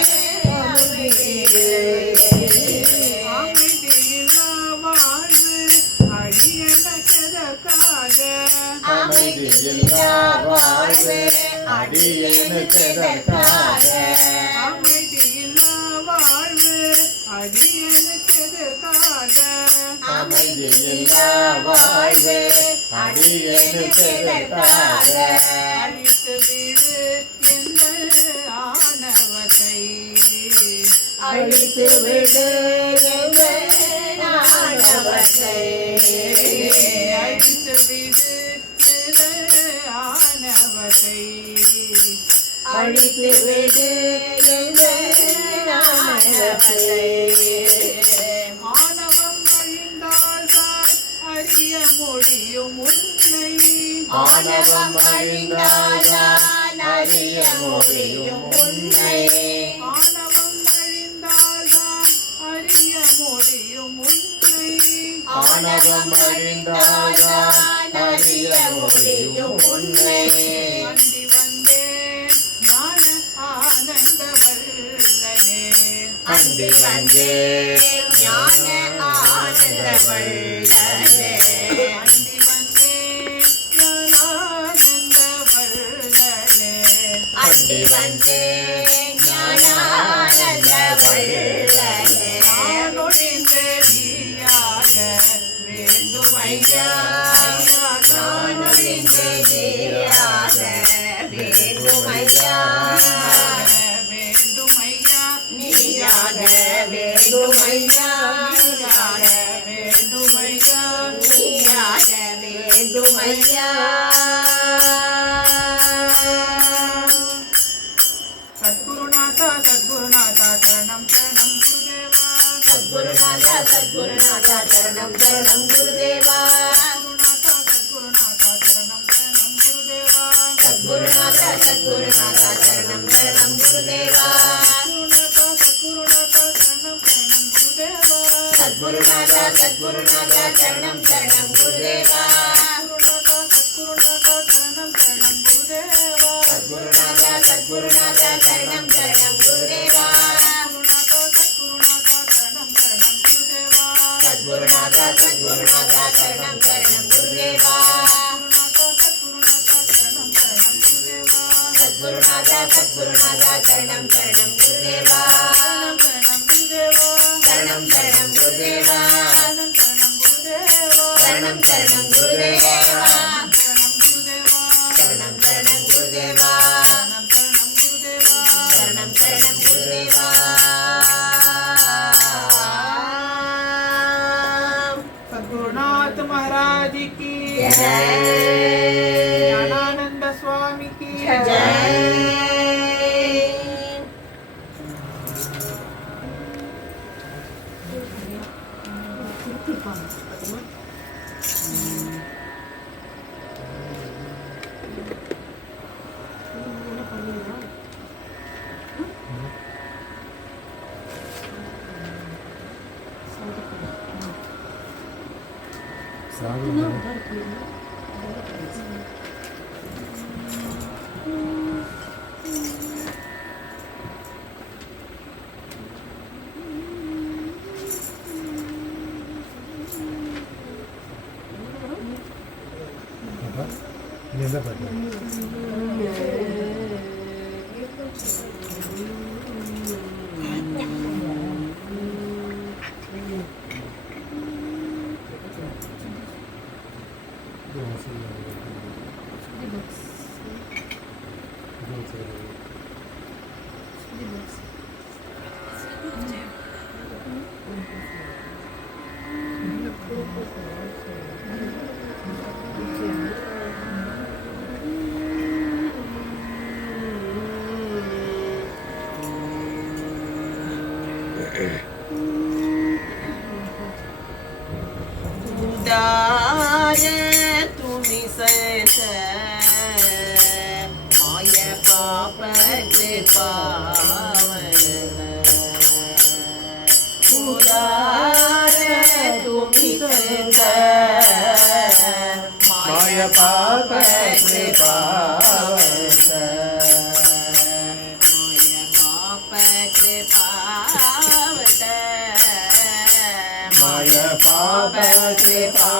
அமைதியில்லா வாழ்வு அடியனக்கெதற்காக அமைதியில்லா வாழ்வு அடியேனுக்கெதற்காக அமைதியில்லா வாழ்வு அடியனக்கெதற்காக அமைதியில்லா வாழ்வு அடியேனுக்கெதற்காக அழித்து வீடு எங்கள் ஆணவத்தை அழித்து விடு எங்கள் ஆணவத்தை அழித்து வீடு எங்கள் ஆணவத்தை அழித்து விடு எங்கள் ஆணவத்தை மாணவம் அழிந்தால்தான் அறிய முடியும் உன்னை ஆணவம் அழிந்தால்தான் அறிய முடியும் உன்னை ஆணவம் அழிந்தால்தான் அறிய முடியும் உன்னை ஆணவம் அழிந்தால்தான் அறிய முடியும் உன்னை வண்டி வந்தேன் ஞான ஆனந்த வல்லனே அண்டி வந்தே ஞான ஆனந்த வள்ளலே வண்டி வந்தேன் ஞானானந்த வல்லனே அண்டி வந்தே ஞானானந்த வள்ளலே நானொழிந்த நீயாக வேண்டுமையா நானொழிந்த நீயாக வேண்டுமையா வேண்டுமையா நீயாக வேண்டுமையா வேண்டுமையா நீயாக வேண்டுமையா சத்குருநாதா சத்குருநாதா சரணம் சரணம் குருதேவா சத்குருநாதா சத்குருநாதா சரணம் சரணம் குருதேவா சத்குருநாதா சத்குருநாதா சரணம் சரணம் குருதேவா சத்குருநாதா சத்குருநாதா சரணம் சரணம் குருதேவா சத்குருநாதா சத்குருநாதா சரணம் சரணம் குருதேவா சத்குருநாதா சத்குருநாதா சரணம் சரணம் குருதேவா சத்குருநாதா சத்குருநாதா சரணம் சரணம் குருதேவா சத்குருநாதா சத்குருநாதா சரணம் சரணம் குருதேவா சரணம் சரணம் குருதேவா சரணம் சரணம் குருதேவா சரணம் சரணம் குருதேவா சரணம் சரணம் குருதேவா सद्गुरुनाथ महाराज की जय ज्ञानानंद स्वामी की जय उदार तुम्ही सत माय पाप कृपावन उदार तुम्ही सत माय पाप कृपावन माय पाप कृपावत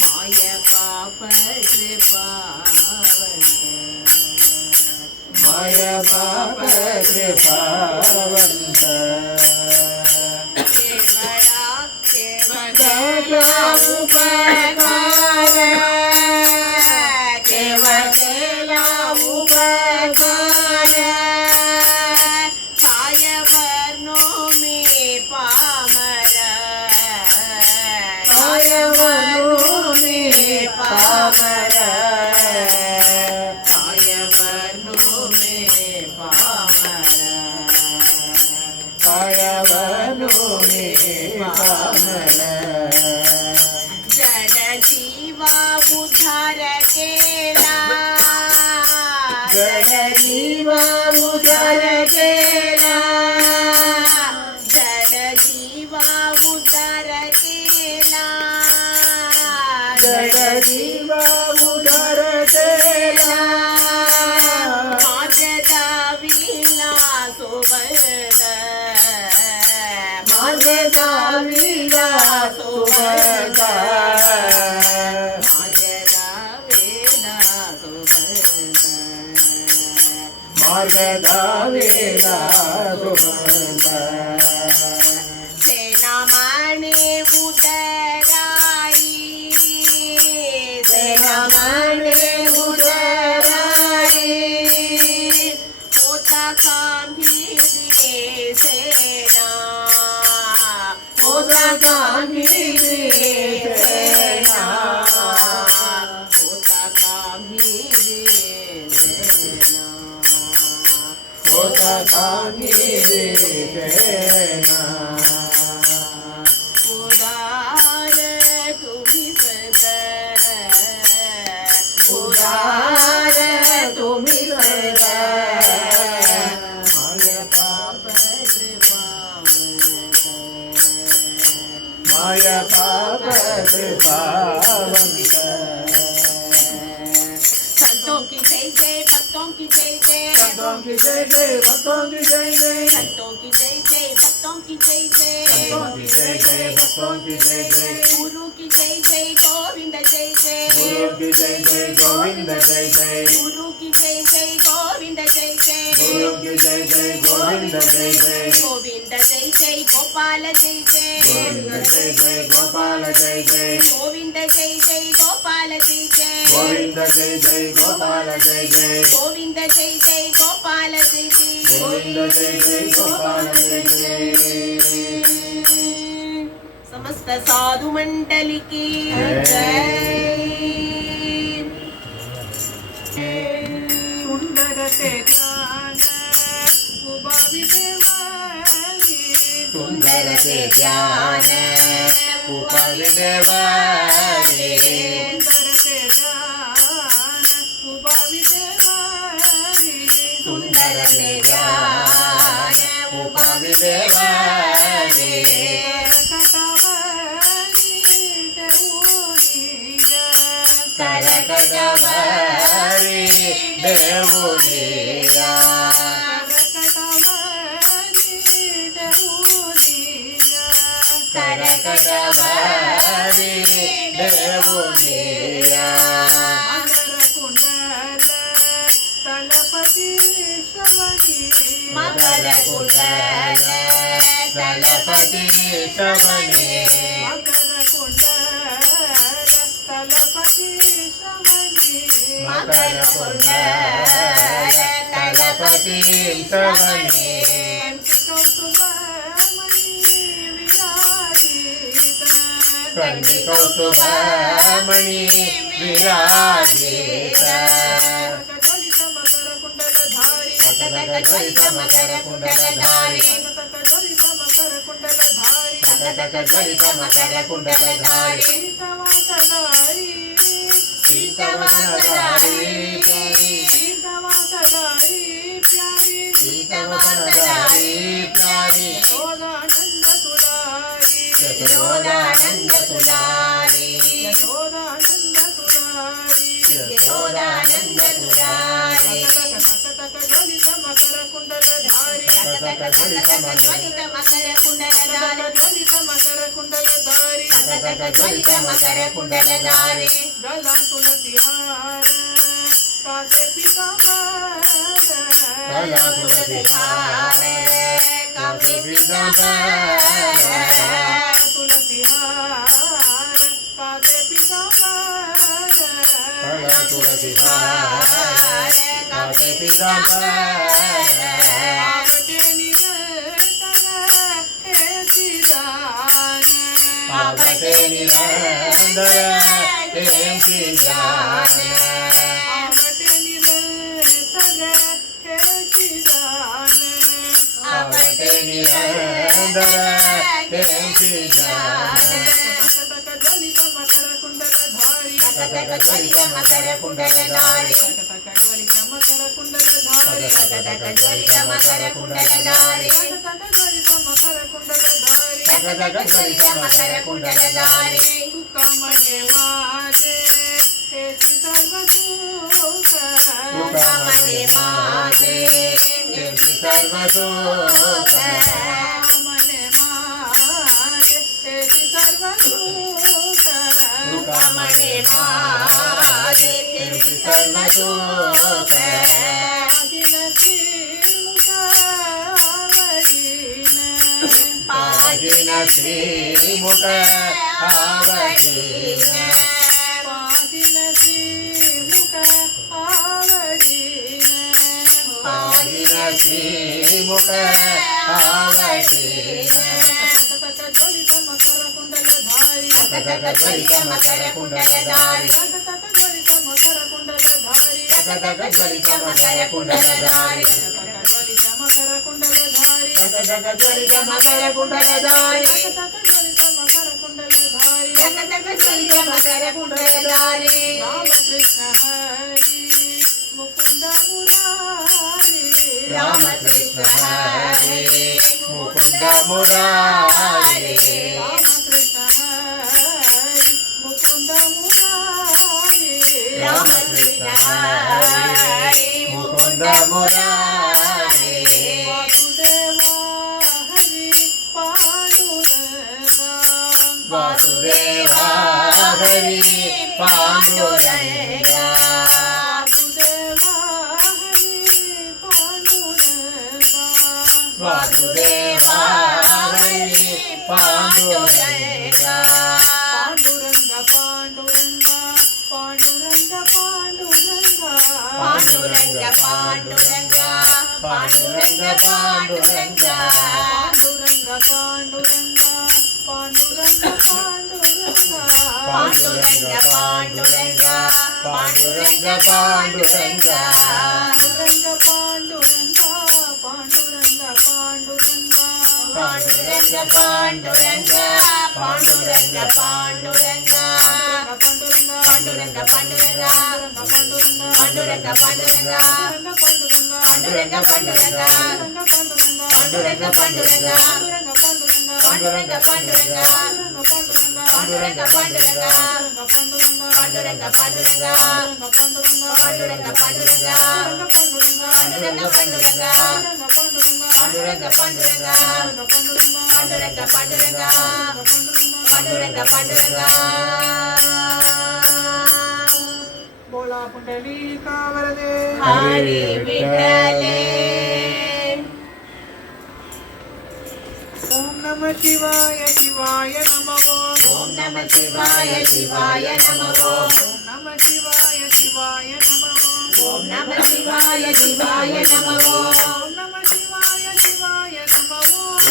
माय पाप कृपावत माय पाप कृपावंत केवला केवला उपकार केवला उपकार पामर कायवनु में पामर कायवनु में पामर जड़ जीवा उद्धार केला जड़ जीवा उद्धार केला जड़ जीवा उद्धार केला जड़ जीवा उद्धार केला माझ्या विलास सोबत माझ्या विलास सोबत माझ्या विलास सोबत माझ्या विलास सोबत सेना माने उतराई सेना माने उतराई होता कांभीरी सेना होता कांभीरी सेना होता कांभीरी सेना होता कांभीरी सेना उदार तुम्ही सत उदार तुम्ही सत माय पाप कृपावंत माय पाप कृपावंत संतों की जय जय भक्तों की जय जय संतों की जय जय भक्तों की जय जय संतों की जय जय भक्तों की जय जय संतों की जय जय भक्तों की जय जय गुरु की जय जय गोविंद जय जय गुरु की जय जय गोविंद जय जय गुरु की जय जय गोविंद जय जय गुरु की जय जय गोविंद जय जय गोविंद जय जय गोपाल जय जय गोविंद जय जय गोपाल जय जय गोविंद जय जय गोपाल जय जय गोविंद जय जय गोपाल जय जय गोविंद जय जय गोपाल जय जय गोविंद जय जय गोपाल जय जय समस्त साधु मंडली की जय सुंदर ते ध्यान उभावी देवारी सुंदर ते ध्यान उभावी देवारी सुंदर ते ध्यान उभावी देवारी सुंदर तेजान उपविदेवारे करकटवारी देवुलिया करकटवारी देवुलिया मकर कुंडल तलपति श्रवणे मकर कुंडल तलपति श्रवणे कंदि कौस्तुभमणि विराजिता मकर कुंडलधारी मकर कुंडलधारी शीतवसनधारी प्यारी यशोदानंद तुलारी यशोदानंद तुलारी मकर कुंडलधारी मकर कुंडलधारी गला तुलसीहार कासे पीतांबर कासे पीतांबर तुलसीहार कासे पीतांबर तुलसीहार कासे पीतांबर आवते निरंतर प्रेम की जान आवते निरंतर प्रेम की जान मकर कुंडलधारी मकर कुंडलधारी मकर कुंडलधारी मकर कुंडलधारी कामने माजे हेति सर्वसुख कामने माजे हेति सर्वसुख कामने माजे हेति सर्वसुख कामने माजे हेति सर्वसुख पाजिन श्रीमुख आवडीन पाजिन श्रीमुख आवडीन पाजिन श्रीमुख आवडीन मकर कुंडलधारी मकर कुंडलधारी मकर कुंडलधारी राम कृष्ण हरि मुकुंद मुरारी राम कृष्ण हरि मुकुंद मुरारी वासुदेवा हरि पांडुरंगा वासुदेवा हरि पांडुरंगा पांडुरंग पांडुरंग पांडुरंग पांडुरंग पांडुरंग पांडुरंग पांडुरंग पांडुरंग पांडुरंग पांडुरंग पांडुरंग पांडुरंग पांडुरंग பாண்டுரங்க பாண்டுரங்கா பாண்டுரங்க பாண்டுரங்கா பாண்டுரங்க பாண்டுரங்கா பாண்டுரங்க பாண்டுரங்கா பாண்டுரங்க பாண்டுரங்கா பாண்டுரங்க பாண்டுரங்கா பாண்டுரங்க பாண்டுரங்கா பாண்டுரங்க பாண்டுரங்கா பாண்டுரங்க பாண்டுரங்கா பாண்டுரங்க பாண்டுரங்கா பாண்டுரங்க பாண்டுரங்கா பாண்டுரங்க பாண்டுரங்கா बोला पुंडलिका वरदे हरे विठ्ठले ओम नमः शिवाय शिवाय नमः ओम नमः शिवाय शिवाय नमः ओम नमः शिवाय शिवाय नमः ओम नमः शिवाय शिवाय नमः ओम नमः शिवाय शिवाय नमः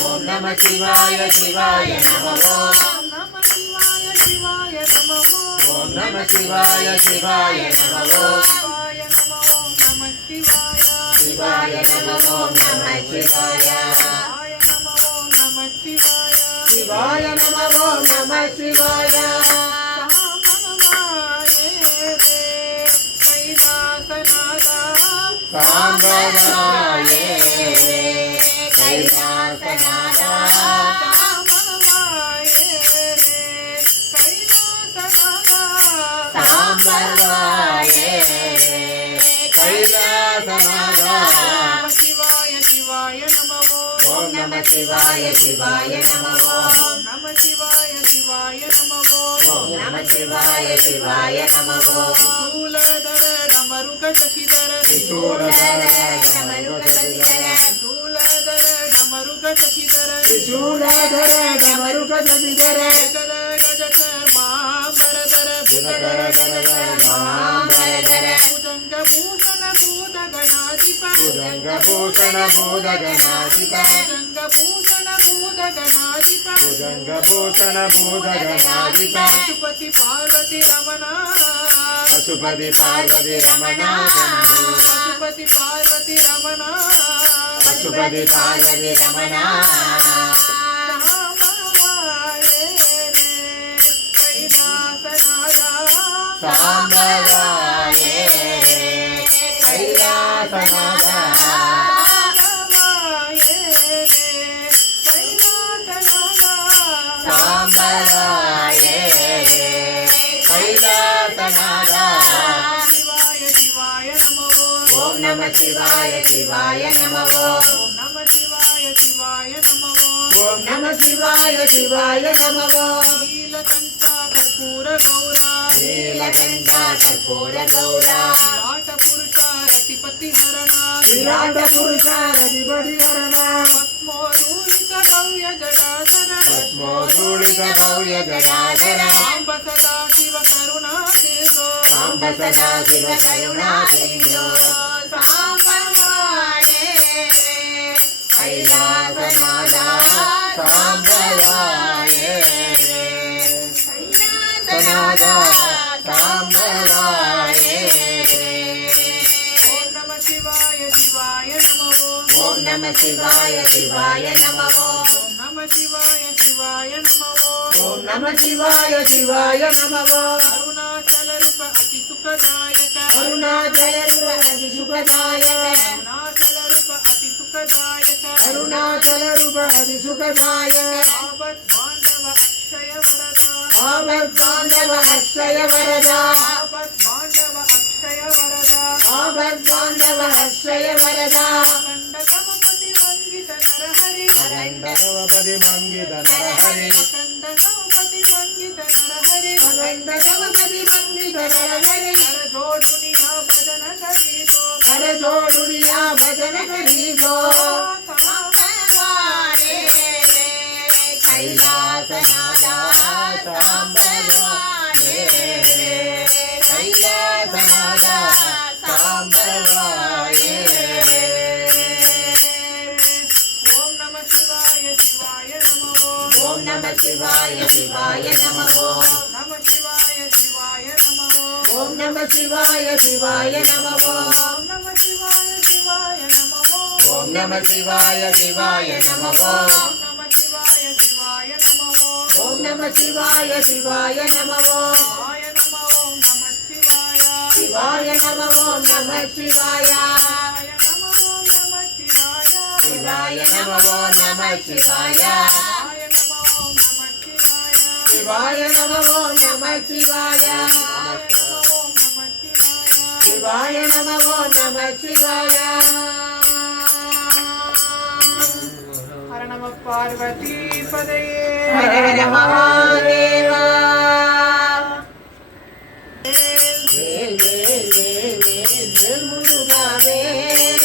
ओम नमः शिवाय शिवाय नमः ओम नमः शिवाय शिवाय नमः ओम नमः शिवाय शिवाय नमः शिवाय नमः ओम नमः शिवाय शिवाय नमः ओम नमः शिवाय शिवाय नमः ओम नमः शिवाय शिवाय नमः ओम नमः शिवाय सामवाये रे कैलासनादा सामवाये कैलासनादा शिवाय शिवाय नमः ओम नमः शिवाय शिवाय नमः ओम नमः शिवाय शिवाय नमः ओम नमः शिवाय शिवाय नमः शूलधर डमरुक शशिधर शूलधर डमरुक शशिधर शूलधर डमरुक शशिधर शूलधर डमरुक शशिधर गज गज मांबरधर महाबरधर महाबरधर भुजंग भूषण भूत गणाधिप भुजंग भूषण भूत गणाधिप भुजंग भूषण भूत गणाधिप भुजंग भूषण भूत गणाधिप पशुपति पार्वती रमण पशुपति पार्वती रमणा पशुपति पार्वती रमण पशुपति पार्वती रमणा साम्बवाये रे कैलासनादा साम्बवाये रे कैलासनादा शिवाय शिवाय नमः ओम नमः शिवाय शिवाय नमः ओम नमः शिवाय शिवाय नमः ओम नमः शिवाय शिवाय नमः नीलकंठा कर्पूर गौरा नीलकंठा कर्पूर गौरा विराट पुरुषा रतिपति हरणा विराट पुरुषा रतिपति हरणा भस्मोदूलित भव्य जटाधर भस्मोदूलित भव्य जटाधर साम्ब सदा शिव करुणा सिंधो साम्ब सदा शिव करुणा सिंधो साम्बवाये रे कैलासनादा साम्बवाये रे कैलासनादा साम्बवाये रे ओम नमः शिवाय शिवाय नमः ओम नमः शिवाय शिवाय नमः ओम नमः शिवाय शिवाय नमः ओम नमः शिवाय शिवाय नमः अरुणाचल रूप अति सुखदायक अरुणाचल रूप अति सुखदायक अरुणाचल रूप अति सुखदायक अरुणाचल रूप अति सुखदायक आबद बांधव अक्षय वरदा आबद बांधव अक्षय वरदा आबद बांधव अक्षय वरदा आबद बांधव अक्षय वरदा अखंड कमपति मंगित नरहरि अखंड गवपति मंगित नरहरि अखंड कमपति मंगित नरहरि अखंड गवपति मंगित नरहरि कर जो दुनिया भजन करी तो कर जोड़ुनिया भजन करी गो साम्बवाये रे कैलासनादा साम्बवाये रे कैलासनादा साम्बवाये रे ओम नमः शिवाय शिवाय नमः ओम नमः शिवाय शिवाय नमः नमः शिवाय शिवाय नमः ओम नमः शिवाय शिवाय नमः ओम नमः शिवाय शिवाय नमः ओम नमः शिवाय शिवाय नमः ओम नमः शिवाय शिवाय नमः ओम नमः शिवाय शिवाय नमः शिवाय नमः ओम नमः சிவாய நம ஓம் நம சிவாய சிவாய நம ஓம் நம சிவாய சிவாய நம ஓம் நம சிவாய சிவாய நம ஓம் நம சிவாய ஹர நம பார்வதி பதையே ஹர ஹர மகாதேவா வேல் வேல் வேல் வேல் வேல் முருகா வேல்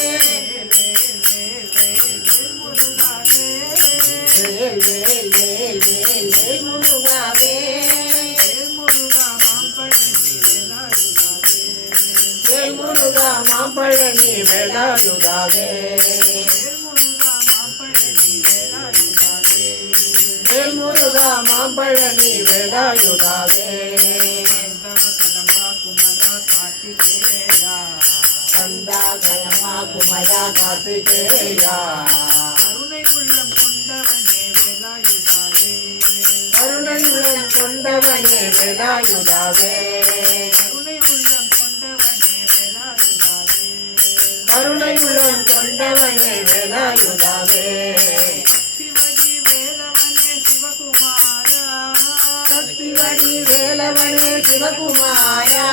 வேல் வேல் வேல் வேல் வேல் முருகா வேல் முருகா மாம்பழனி வேலாயுதாவே வேல் முருகா மாம்பழனி வேலாயுதாவே கந்தா கனமா குமரா கார்த்திகேயா கருணை உள்ளம் கொண்டவனே வேலாயுதாவே கருணை உள்ளம் கொண்டவனே வேலாயுதாவே கருணை உள்ளம் கொண்டவனே வேலாயுதாவே கருணை உள்ளம் கொண்டவனே வேலாயுதாவே சிவடி வேலவனே சிவகுமாரா சக்திவடி வேலவனே சிவகுமாரா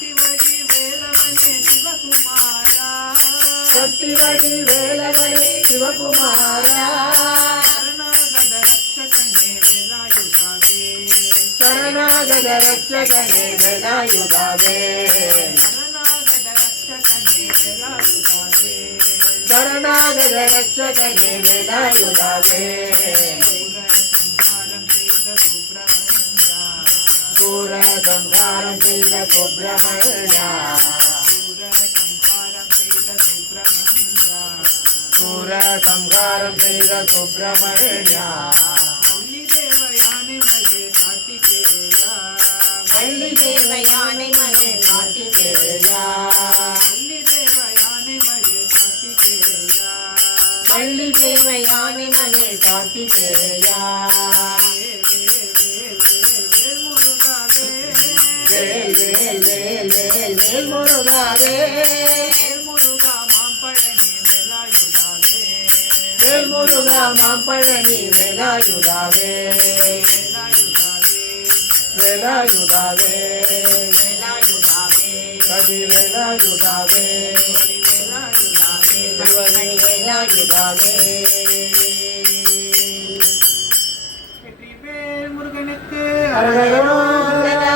சிவடி வேலவனே சிவகுமாரா சக்திவடி வேலவனே சிவகுமாரா சரணாகத ரட்சகனே வேலாயுதாவே சரணாகத ரட்சகனே வேலாயுதாவே சூர சம்ஹாரம் செய்த சுப்பிரமணியா சூர சம்ஹாரம் செய்த சுப்பிரமணியா வள்ளி தேவ யானை மகே கார்த்திகேயா வள்ளி தேவ யானை மகே கார்த்திகேயா வேல் வேல் வேல் வேல் வேல் முருகாவே வேல் முருகா மாம்பழனி வேலாயுதாவே வேலாயுதாவே கவி வேலாயுதாவே வேலாயுதாவே வெற்றிவேல் முருகனுக்கு அரகரோகரா.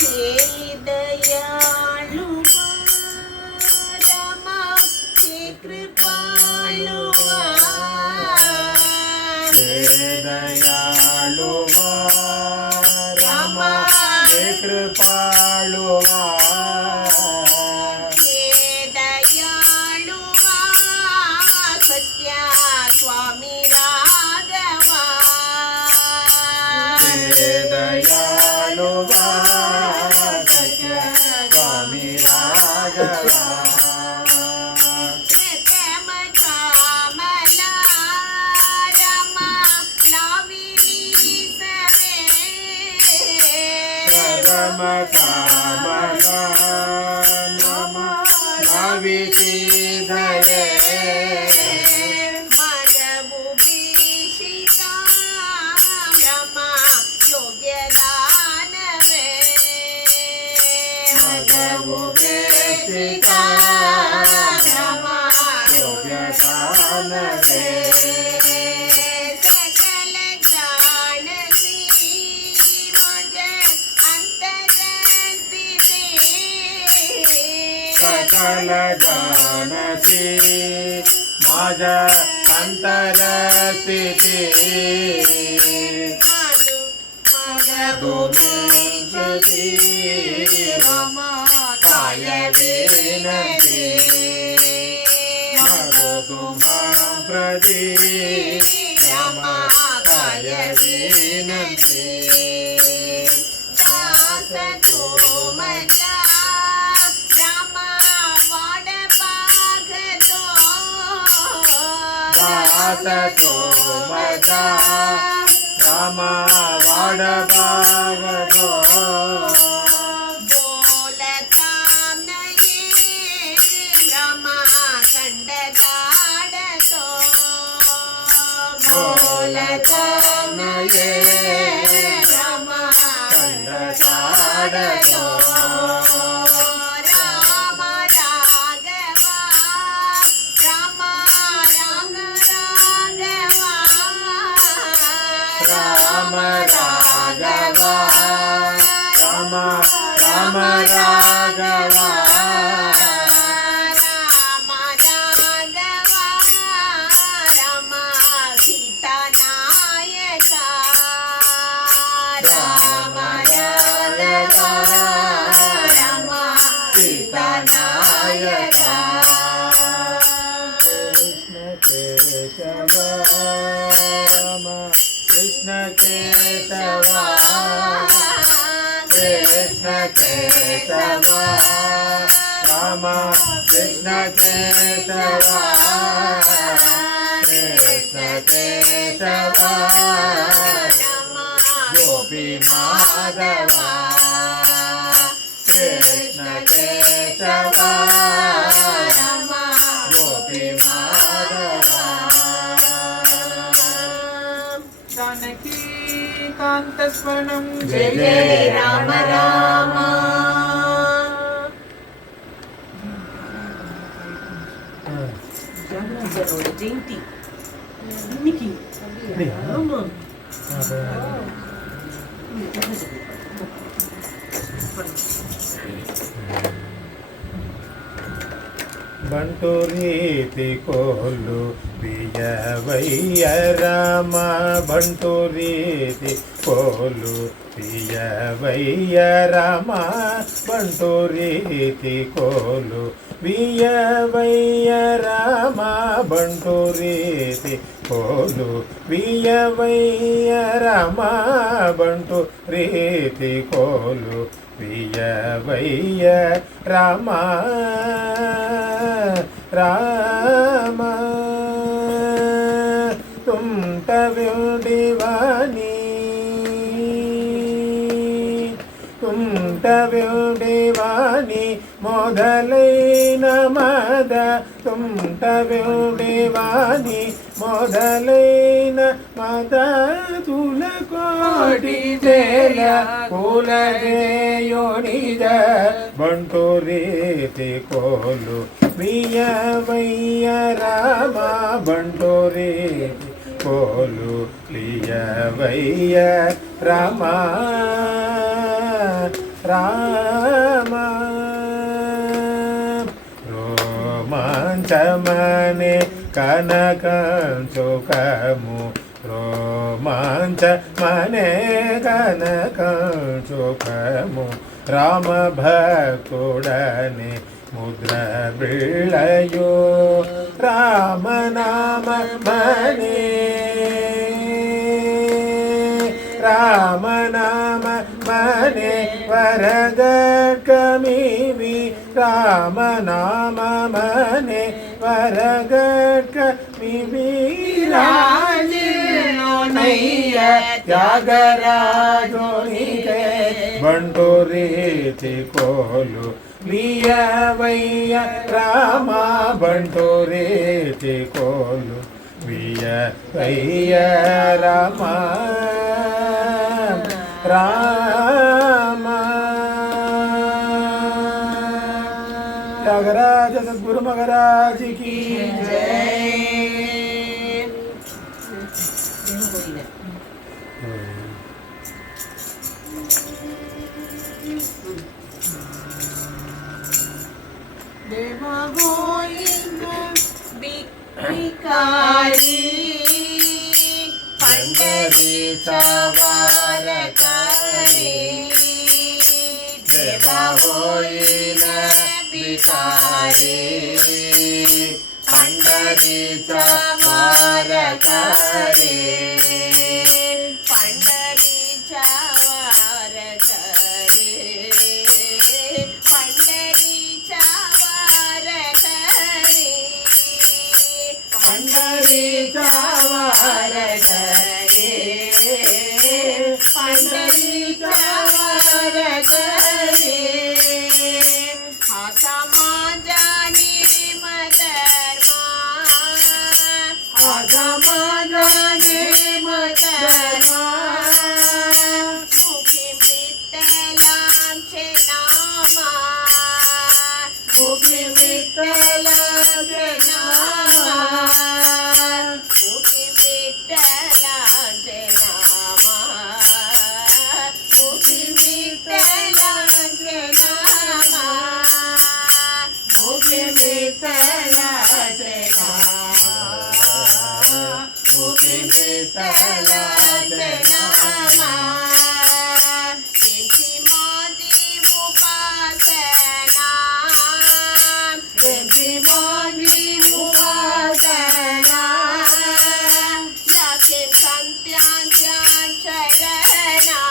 हे दयालुवा रामा हे कृपालुवा दयालुवा रामा हे कृपालुवा हे दयालुवा सत्या स्वामी राघवा हे दयालुवा स्वामी राघवा प्रथम कामला रमा लाविली सवे परम कामना नम नाविकी धरे मगभूषिता रमा योग्य दानवे मगभूषिता रमा योग्य दानवे सकल जानसी मज अंतर स्थिति सकल जानसी माझा अंतर स्थिती मगभूषिती रमा काय विनती मग तुम्हा प्रती रमा काय विनती दास तुमचा राम वासतो मजा रामा वाडभागतो बोलता नहीं रमा कंडदाडतो बोलता नहीं रमा कंडदाडतो राम राघवा राम राम राघवा राम राघवा राम राम राघवा राम राघवा राम सीता नायका राम राघवा राम सीता नायका कृष्ण केशव कृष्ण केशव राम कृष्ण केशव कृष्ण केशव गोपी माधव कृष्ण केशव गोपी माधव जानकी कांतस्वनं जय जय राम राम ஜனவரி ஜெயந்தி இன்னைக்கு ஆமா ಬಂಟು ರೀತಿ ಕೋಲು ಬಿಯವಯ್ಯ ರಾಮ ಬಂಟು ರೀತಿ ಕೋಲು ಬಿಯವಯ್ಯ ರಾಮ ಬಂಟು ರೀತಿ ಕೋಲು ಬಿಯವಯ್ಯ ರಾಮ ಬಂಟು ರೀತಿ ಕೋಲು ಬಿಯವಯ್ಯ ರಾಮ ಬಂಟು ರೀತಿ ಕೋಲು ಬಿಯವಯ್ಯ ರಾಮ ರಾಮ ತುಂಟ ವ್ಯುಡಿವಾನಿ ತುಂಟ ವ್ಯುಡಿವಾನಿ ಮೊದಲೈನ ಮದ ತುಂಟ ವ್ಯುಡಿವಾನಿ ಮೊದಲೈನ ಮದ ತುಲಕೋಟಿ ಜಯ ಕುಲಜಯೋನಿಜ ಬಂಟು ರೀತಿ ಕೋಲು ಬಿಯವಯ್ಯ ರಾಮ ಬಂಟು ರೀತಿ ಕೋಲು ಲಿಯವಯ್ಯ ರಾಮ ರಾಮ ರೋಮಾಂಚಮನೆ ಕನಕಂಚುಕಮು ರೋಮಾಂಚ ಮನೆ ಕನಕಂಚುಕಮು ರಾಮ ಭಕ್ತುಡನೆ ಮುದ್ರ ಬೀಳಯೋ ರಾಮ ನಾಮ ಮನೆ ರಾಮ ನಾಮ ಮನೆ ವರಗಟ್ಕಮಿವಿ ರಾಮ ನಾಮ ಮನೆ ವರಗಟ್ಕಮಿವಿ ರಾಜಿನೋನಯ್ಯ ತ್ಯಾಗರಾಜೋನಿಗೆ ಬಂಟು ರೀತಿ ಕೋಲು ಬಿಯವಯ್ಯ ರಾಮ ಬಂಟು ರೀತಿ ಕೋಲು ಬಿಯವಯ್ಯ ರಾಮ ರಾಮ ತ್ಯಾಗರಾಜ ಸದ್ಗುರು ಮಹಾರಾಜ ಕಿ ಜೈ देवा गोविंद भिकारी पंढरीचा वार करे देवा होईन भिकारी पंढरीचा वार करे पंढरीचा वार करे पंढरीचा वार करे पंढरीचा वार करे पंढरीचा वार करे हा समाजा नेम धर्मा हा समाजा नेम धर्मा मुखी विठ्ठलांचे नामा मुखी विठ्ठलांचे नामा मुखी विठ्ठलांचे नामा मुखी विठ्ठलांचे नामा मुखी विठ्ठलांचे नामा मुखी विठ्ठलांचे नामा त्यांची माझी उपासना त्यांची माझी उपासना लागेल संत्यांच्या चरणा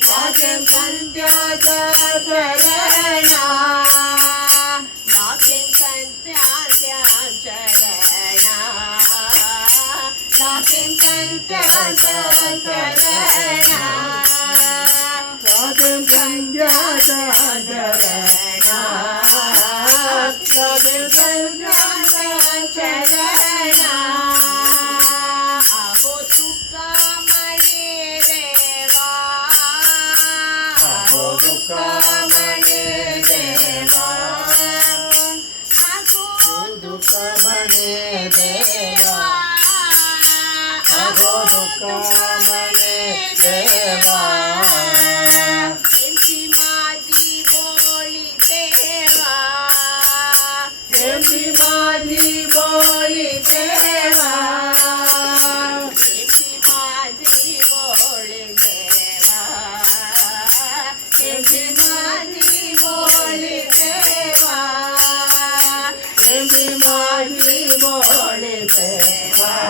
लागेल संत्यांच्या चरणा लागेल संत्यांच्या चरणा लागेल संत्यांच्या चरणा लागेल संत्यांच्या चरणा लागेल संत्यांच्या चरणा अहो तुका म्हणे देवा अहो तुका म्हणे देवा अहो तुका म्हणे देवा अहो तुका म्हणे देवा त्यांची माझी बोली देवा त्यांची माझी बोली देवा त्यांची माझी बोली देवा त्यांची माझी बोली देवा त्यांची माझी बोली देवा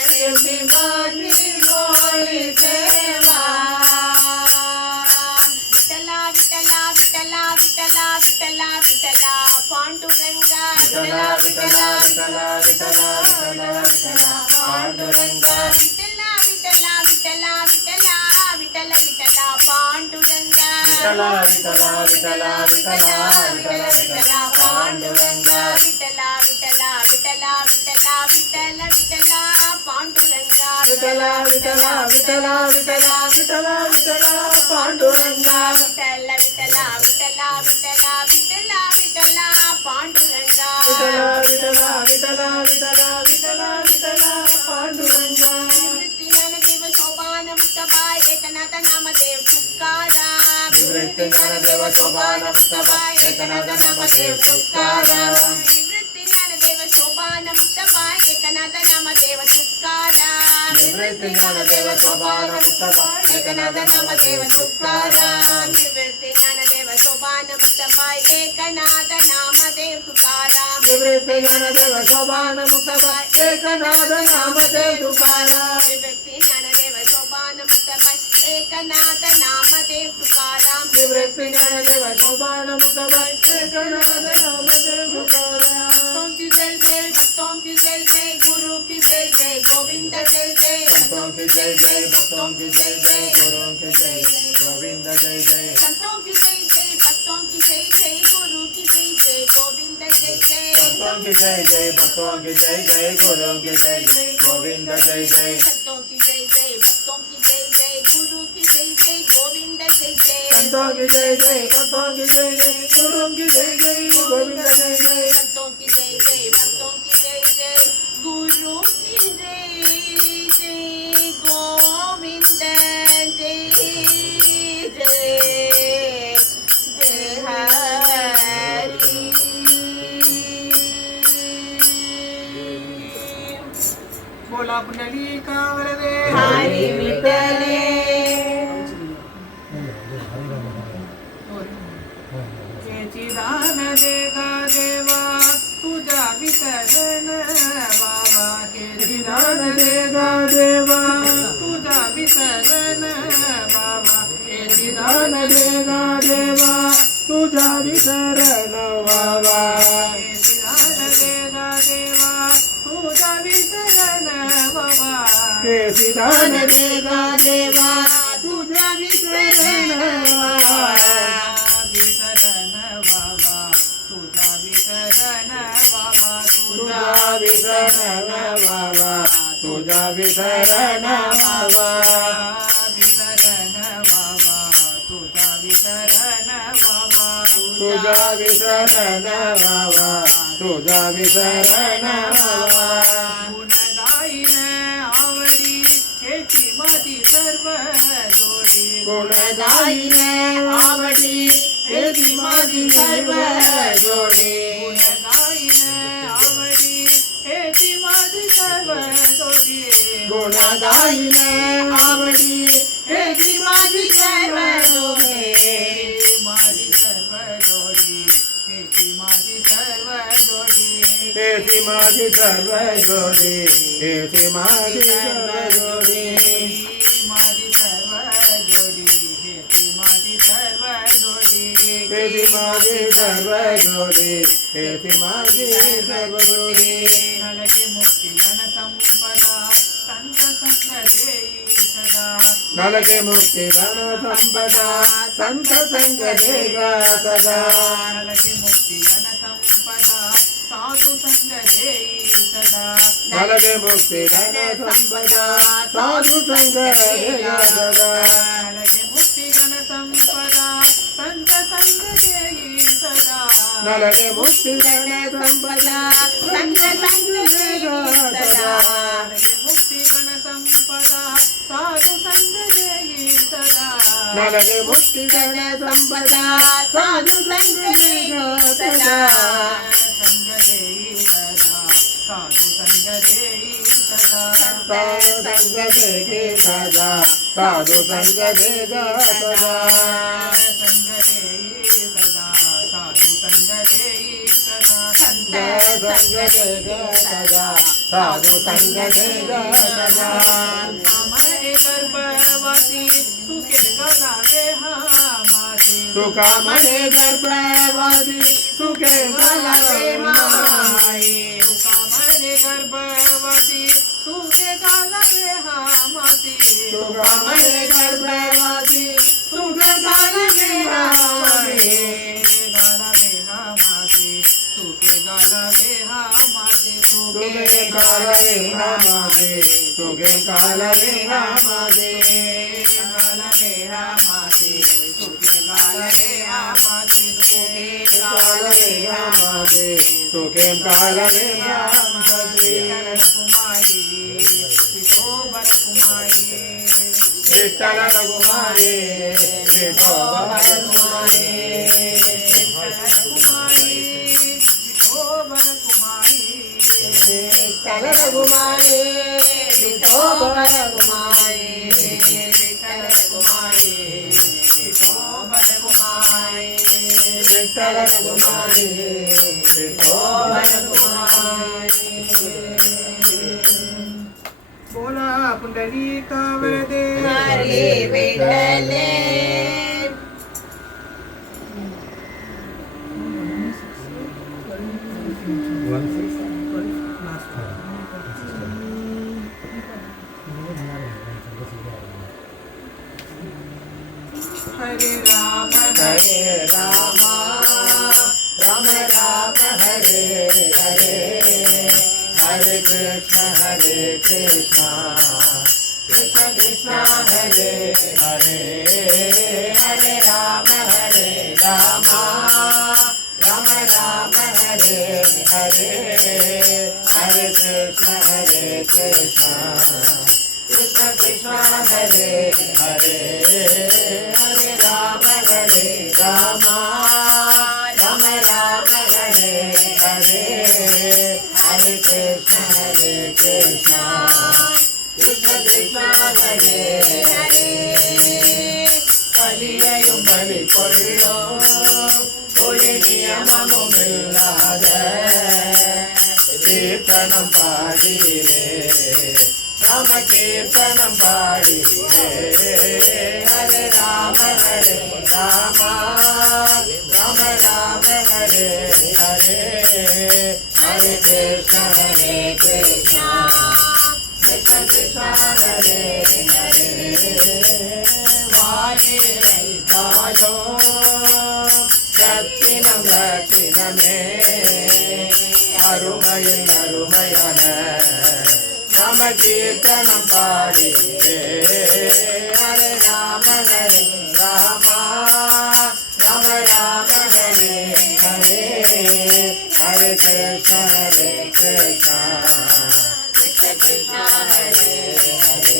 त्यांची माझी बोली देवा विठ्ठला विठ्ठला विठ्ठला विठ्ठला विठ्ठला विठ्ठला पांडुरंगा विठ्ठला विठ्ठला विठ्ठला विठ्ठला विठ्ठला विठ्ठला पांडुरंगा विठ्ठला विठ्ठला विठ्ठला विठ्ठला विठ्ठला विठ्ठला पांडुरंगा विठ्ठला विठ्ठला विठ्ठला विठ्ठला विठ्ठला विठ्ठला पांडुरंगा विठ्ठला विठ्ठला विठ्ठला विठ्ठला विठ्ठला विठ्ठला पांडुरंगा विठ्ठला विठ्ठला विठ्ठला विठ्ठला विठ्ठला विठ्ठला पांडुरंगा विठ्ठला विठ्ठला विठ्ठला विठ्ठला विठ्ठला विठ्ठला पांडुरंगा विठ्ठला विठ्ठला विठ्ठला विठ्ठला विठ्ठला विठ्ठला पांडुरंगा निवृत्ती ज्ञानदेव सोपान मुक्ताबाई एकनाथ नामदेव तुकाराम निवृत्ती ज्ञानदेव सोपान मुक्ताबाई एकनाथ नामदेव तुकाराम निवृत्ती ज्ञानदेव सोपान मुक्ताबाई एकनाथ नामदेव तुकाराम निवृत्ती ज्ञानदेव सोपान मुक्ताबाई एकनाथ नामदेव तुकाराम निवृत्ती ज्ञानदेव सोपान मुक्ताबाई एकनाथ नामदेव तुकाराम निवृत्ती ज्ञानदेव सोपान मुक्ताबाई एकनाथ नामदेव तुकाराम निवृत्ती ज्ञानदेव सोपान मुक्ताबाई एकनाथ नामदेव तुकाराम निवृत्ती ज्ञानदेव सोपान मुक्ताबाई एकनाथ नामदेव तुकाराम की जय जय भक्तों की जय जय गुरु की जय जय गोविंद जय जय भक्तों की जय जय भक्तों की जय जय गुरु की जय जय गोविंद जय जय संतों की जय जय भक्तों की जय जय गुरु की जय जय गोविंद जय जय संतों की जय जय भक्तों की जय जय गुरु की जय जय गोविंद जय जय संतों की जय जय भक्तों की जय जय गुरु की जय जय गोविंद जय जय संतों की जय जय भक्तों की जय जय गुरु की जय जय गोविंद जय जय संतों की जय जय भक्तों की जय जय गुरु की जय जय गोविंद जय जय जय हरि बोला पुंडली कावरदे हरि विठ्ठले याची दान दे गा देवा तुझ्या विसर्जन बाबा याची दान दे गा देवा तुझा विसर्जन बाबा याची दान दे गा देवा तुझा विसरण बाबा याची दान दे गा केसिदान देगा देवा तुझा विसरण व्हावा विसरण व्हावा तुझा विसरण व्हावा तुझा विसरण व्हावा तुझा विसरण व्हावा विसरण व्हावा तुझा विसरण व्हावा तुझा विसरण व्हावा तुझा विसरण व्हावा गुण गाईन आवडी हेची माझी सर्व जोडी गुणगाईन आवडी हेची माझी सर्व जोडी गुण गाईन आवडी हेची माझी सर्व जोडी गुणगाईन आवडी हेची माझी सर्व जोडी माझी सर्व जोडी हेची माझी सर्व जोडी हेची माझी सर्व जोडी हेची माझी सर्व जोडी माझी सर्व जोडी हेची माझी सर्व जोडी हेची माझी सर्व जोडी हेची माझी सर्व जोडी नलके मुक्ती घन संपदा संत संग देई सदा नलके मुक्ती धन संपदा संत संग देगा सदा नलके मुक्ती घन संपदा साधु संग देई सदा नलके मुक्ती धन संपदा साधु संग देगा सदा नलके मुक्ती घन संपदा संत संग देई सदा नलके मुक्ती धन संपदा संत संग देगा सदा नलके मुक्ती घन संपदा साधु संग देई सदा नलके मुक्ती धन संपदा साधु संग देगा सदा संग देई सदा साधु संग देई सदा संग देगे सदा साधु संग देगा सदा संग देई सदा साधु संग देई सदा संग देगे सदा साधु संग देगा सदा आम्हाने गर्भवती सुखे गलावे हा माती तुका म्हणे गर्भवती सुखे घालावे माई तुकामने गर्भवती सुखे गलावे हा माती तुका म्हणे गर्भवती सुखे घालावे माई गलावे हा माती सुखे गलावे हा माती तुगे कालवे हा माझे तुगे कालवे हा माझे गलावे हा माती सुखे गलावे हा माती सुखे कालवे हा माझे तुगे कालवे हा माझे कुमारी विठोबर कुमारी विठ्ठल रघुमारे विठोबा कुमारे विठ्ठल रघुमारे विठोबा कुमारे विठ्ठल रघुमारे विठोबा कुमारे बोला पुंडलिका वरदे हरे विठ्ठले हरे राम हरे राम राम राम हरे हरे हरे कृष्ण कृष्ण कृष्ण हरे हरे हरे राम राम राम हरे हरे हरे कृष्ण कृष्ण कृष्ण हरे हरे हरे राम राम राम हरे हरे हरे कृष्ण कृष्ण कृष्ण हरे हरे கலியையும் பலி கொள்ளும் ஒரு நியமமுமில்லாத கீர்த்தனம் பாடினே ராம கீர்த்தனம் பாடினே ஹரே ராம ராம ராம ஹரே ஹரே ஹரே கிருஷ்ண கிருஷ்ண कृष्ण हरे हरे वाये रैतायो ரத்தினம் ரத்தினமே அருமையில் அருமையான நம கீர்த்தனம் பாடியே ஹரே ராம ராமா ராம ராம ஹரே ஹரே ஹரே கிருஷ்ண கிருஷ்ண கிருஷ்ண ஹரே ஹரே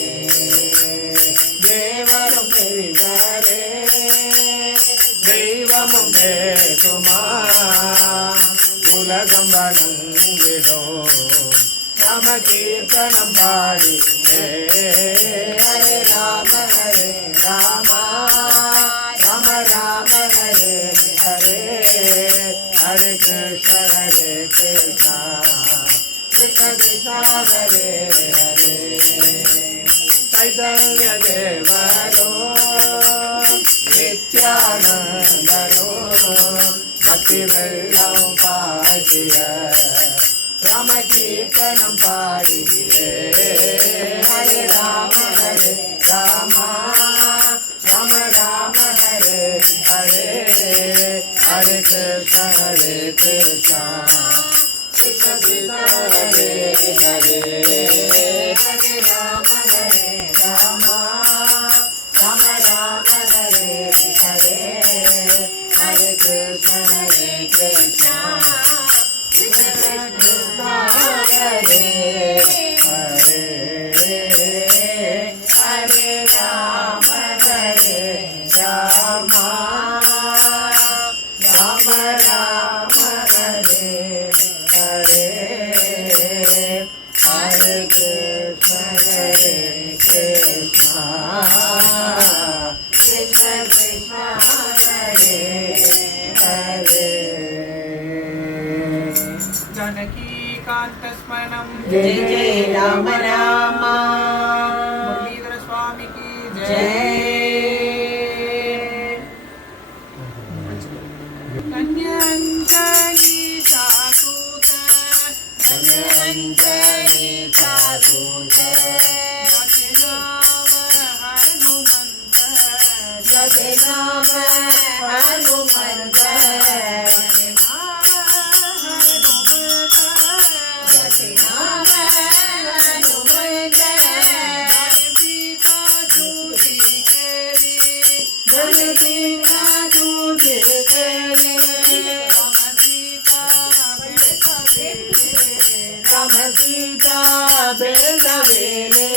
தேவரும் பெரியாரே தெய்வமும் பேசுமா உலகம் வணங்கிடும் நம கீர்த்தனம் பாடி ஹரே ராம ராமா ராம ராம ஹரே ஹரே ஹரே கிருஷ்ண கிருஷ்ண கிருஷ்ண ஹரே ஹரே चैतन्य देवरो नित्यानंदरो भक्ति वेल्लम पाडिय राम कीर्तनम पाडिये हरे राम राम राम हरे हरे हरे कृष्ण कृष्ण कृष्ण हरे हरे हरे राम राम राम राम हरे हरे हरे कृष्ण कृष्ण कृष्ण हरे हरे हरे राम राम राम हरे हरे हरे कृष्ण कृष्ण कृष्ण हरे हरे जानकीकान्तस्मरणं जय जय राम राम मुरलीधर स्वामी की जय कन्याञ्जलि सासूत धन्वन्तरि सासूत जय नाम हनुमन्त जय नाम हनुमन्त सीता दूती केली जय सीता दूत केले राम सीता बेटवेले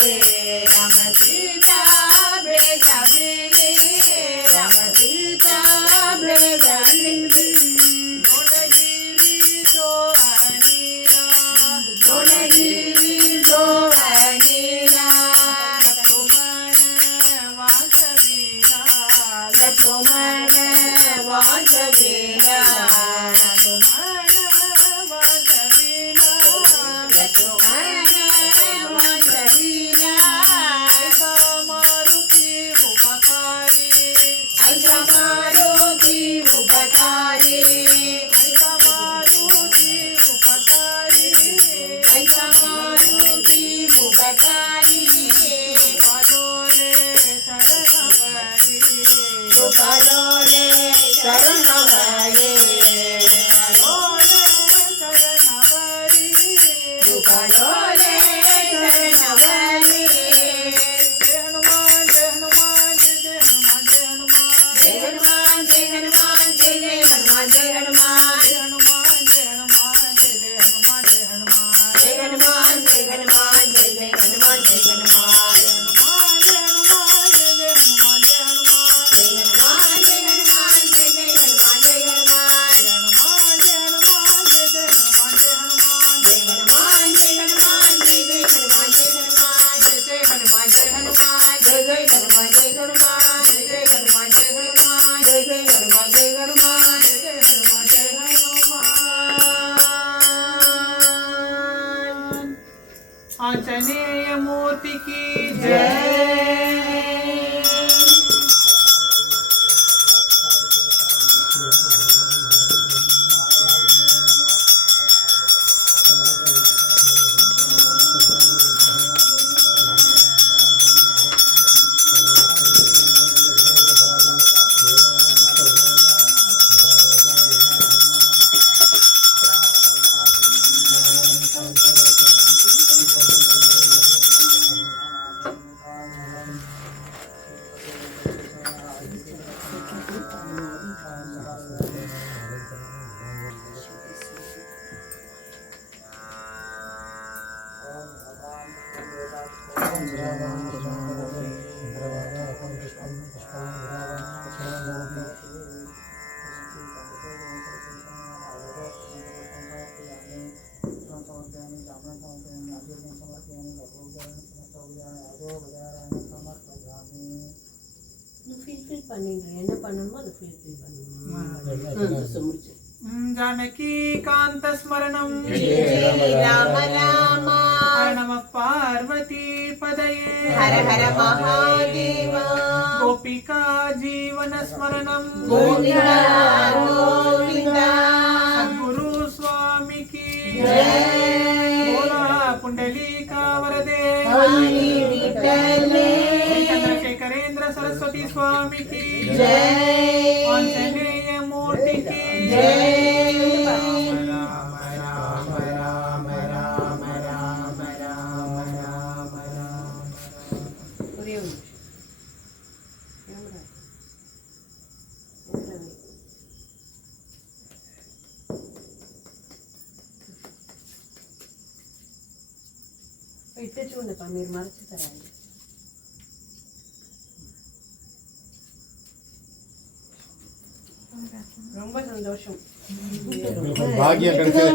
राम सीता बेटवेले राम सीता बेटवेले गुणगिरी जो अनिला गुणगिरी जो अनिला लक्ष्मण वासवीरा लक्ष्मण वासवीरा लक्ष्मण वासवीरा लक्ष्मण वासवीरा ऐसा मारुति उपकारी ऐसा मारुति उपकारी ऐसा मारुति उपकारी ऐसा मारुति उपकारी पालोले शरणवरी सुखलोले शरणवरे पालोले शरणवरी सुखलोले शरणवरे जय हनुमान जय हनुमान जय जय हनुमान जय हनुमान जय हनुमान जय हनुमान जय जय हनुमान जय हनुमान जय हनुमान जय जय हनुमान जय हनुमान जय हनुमान जय हनुमान जय जय हनुमान जय हनुमान जय हनुमान जय हनुमान जय जय हनुमान जय हनुमान जय हनुमान जय हनुमान जय जय हनुमान जय हनुमान जय हनुमान जय हनुमान जय जय हनुमान जय हनुमान जय हनुमान जय हनुमान जय जय हनुमान जय हनुमान जय जय हनुमान जय हनुमान जय जय हनुमान जय हनुमान जय जय हनुमान जय हनुमान जय जय हनुमान जय हनुमान जय जय हनुमान जय हनुमान आंजनेय मूर्ति की जय ஃபீல் பண்ணிடுறேன் என்ன பண்ணணுமோ அதை ஃபீல் பண்ணணும். जानकी कांत स्मरणं ராம ராம नमः पार्वती पदये ஹர ஹர மகாதேவா गोपिका जीवन स्मरणं கோவிந்தா கோவிந்தா गुरु स्वामी की जय बोला पुंडलीका वरदे हरि विठले चंद्रशेखरेंद्र सरस्वती स्वामी की जय आंजनेय मूर्ति की जय ఇట్టే చూడండి మీరు మరచితారా ரொம்ப சந்தோஷம் பாக்கியம் கிடைச்சது.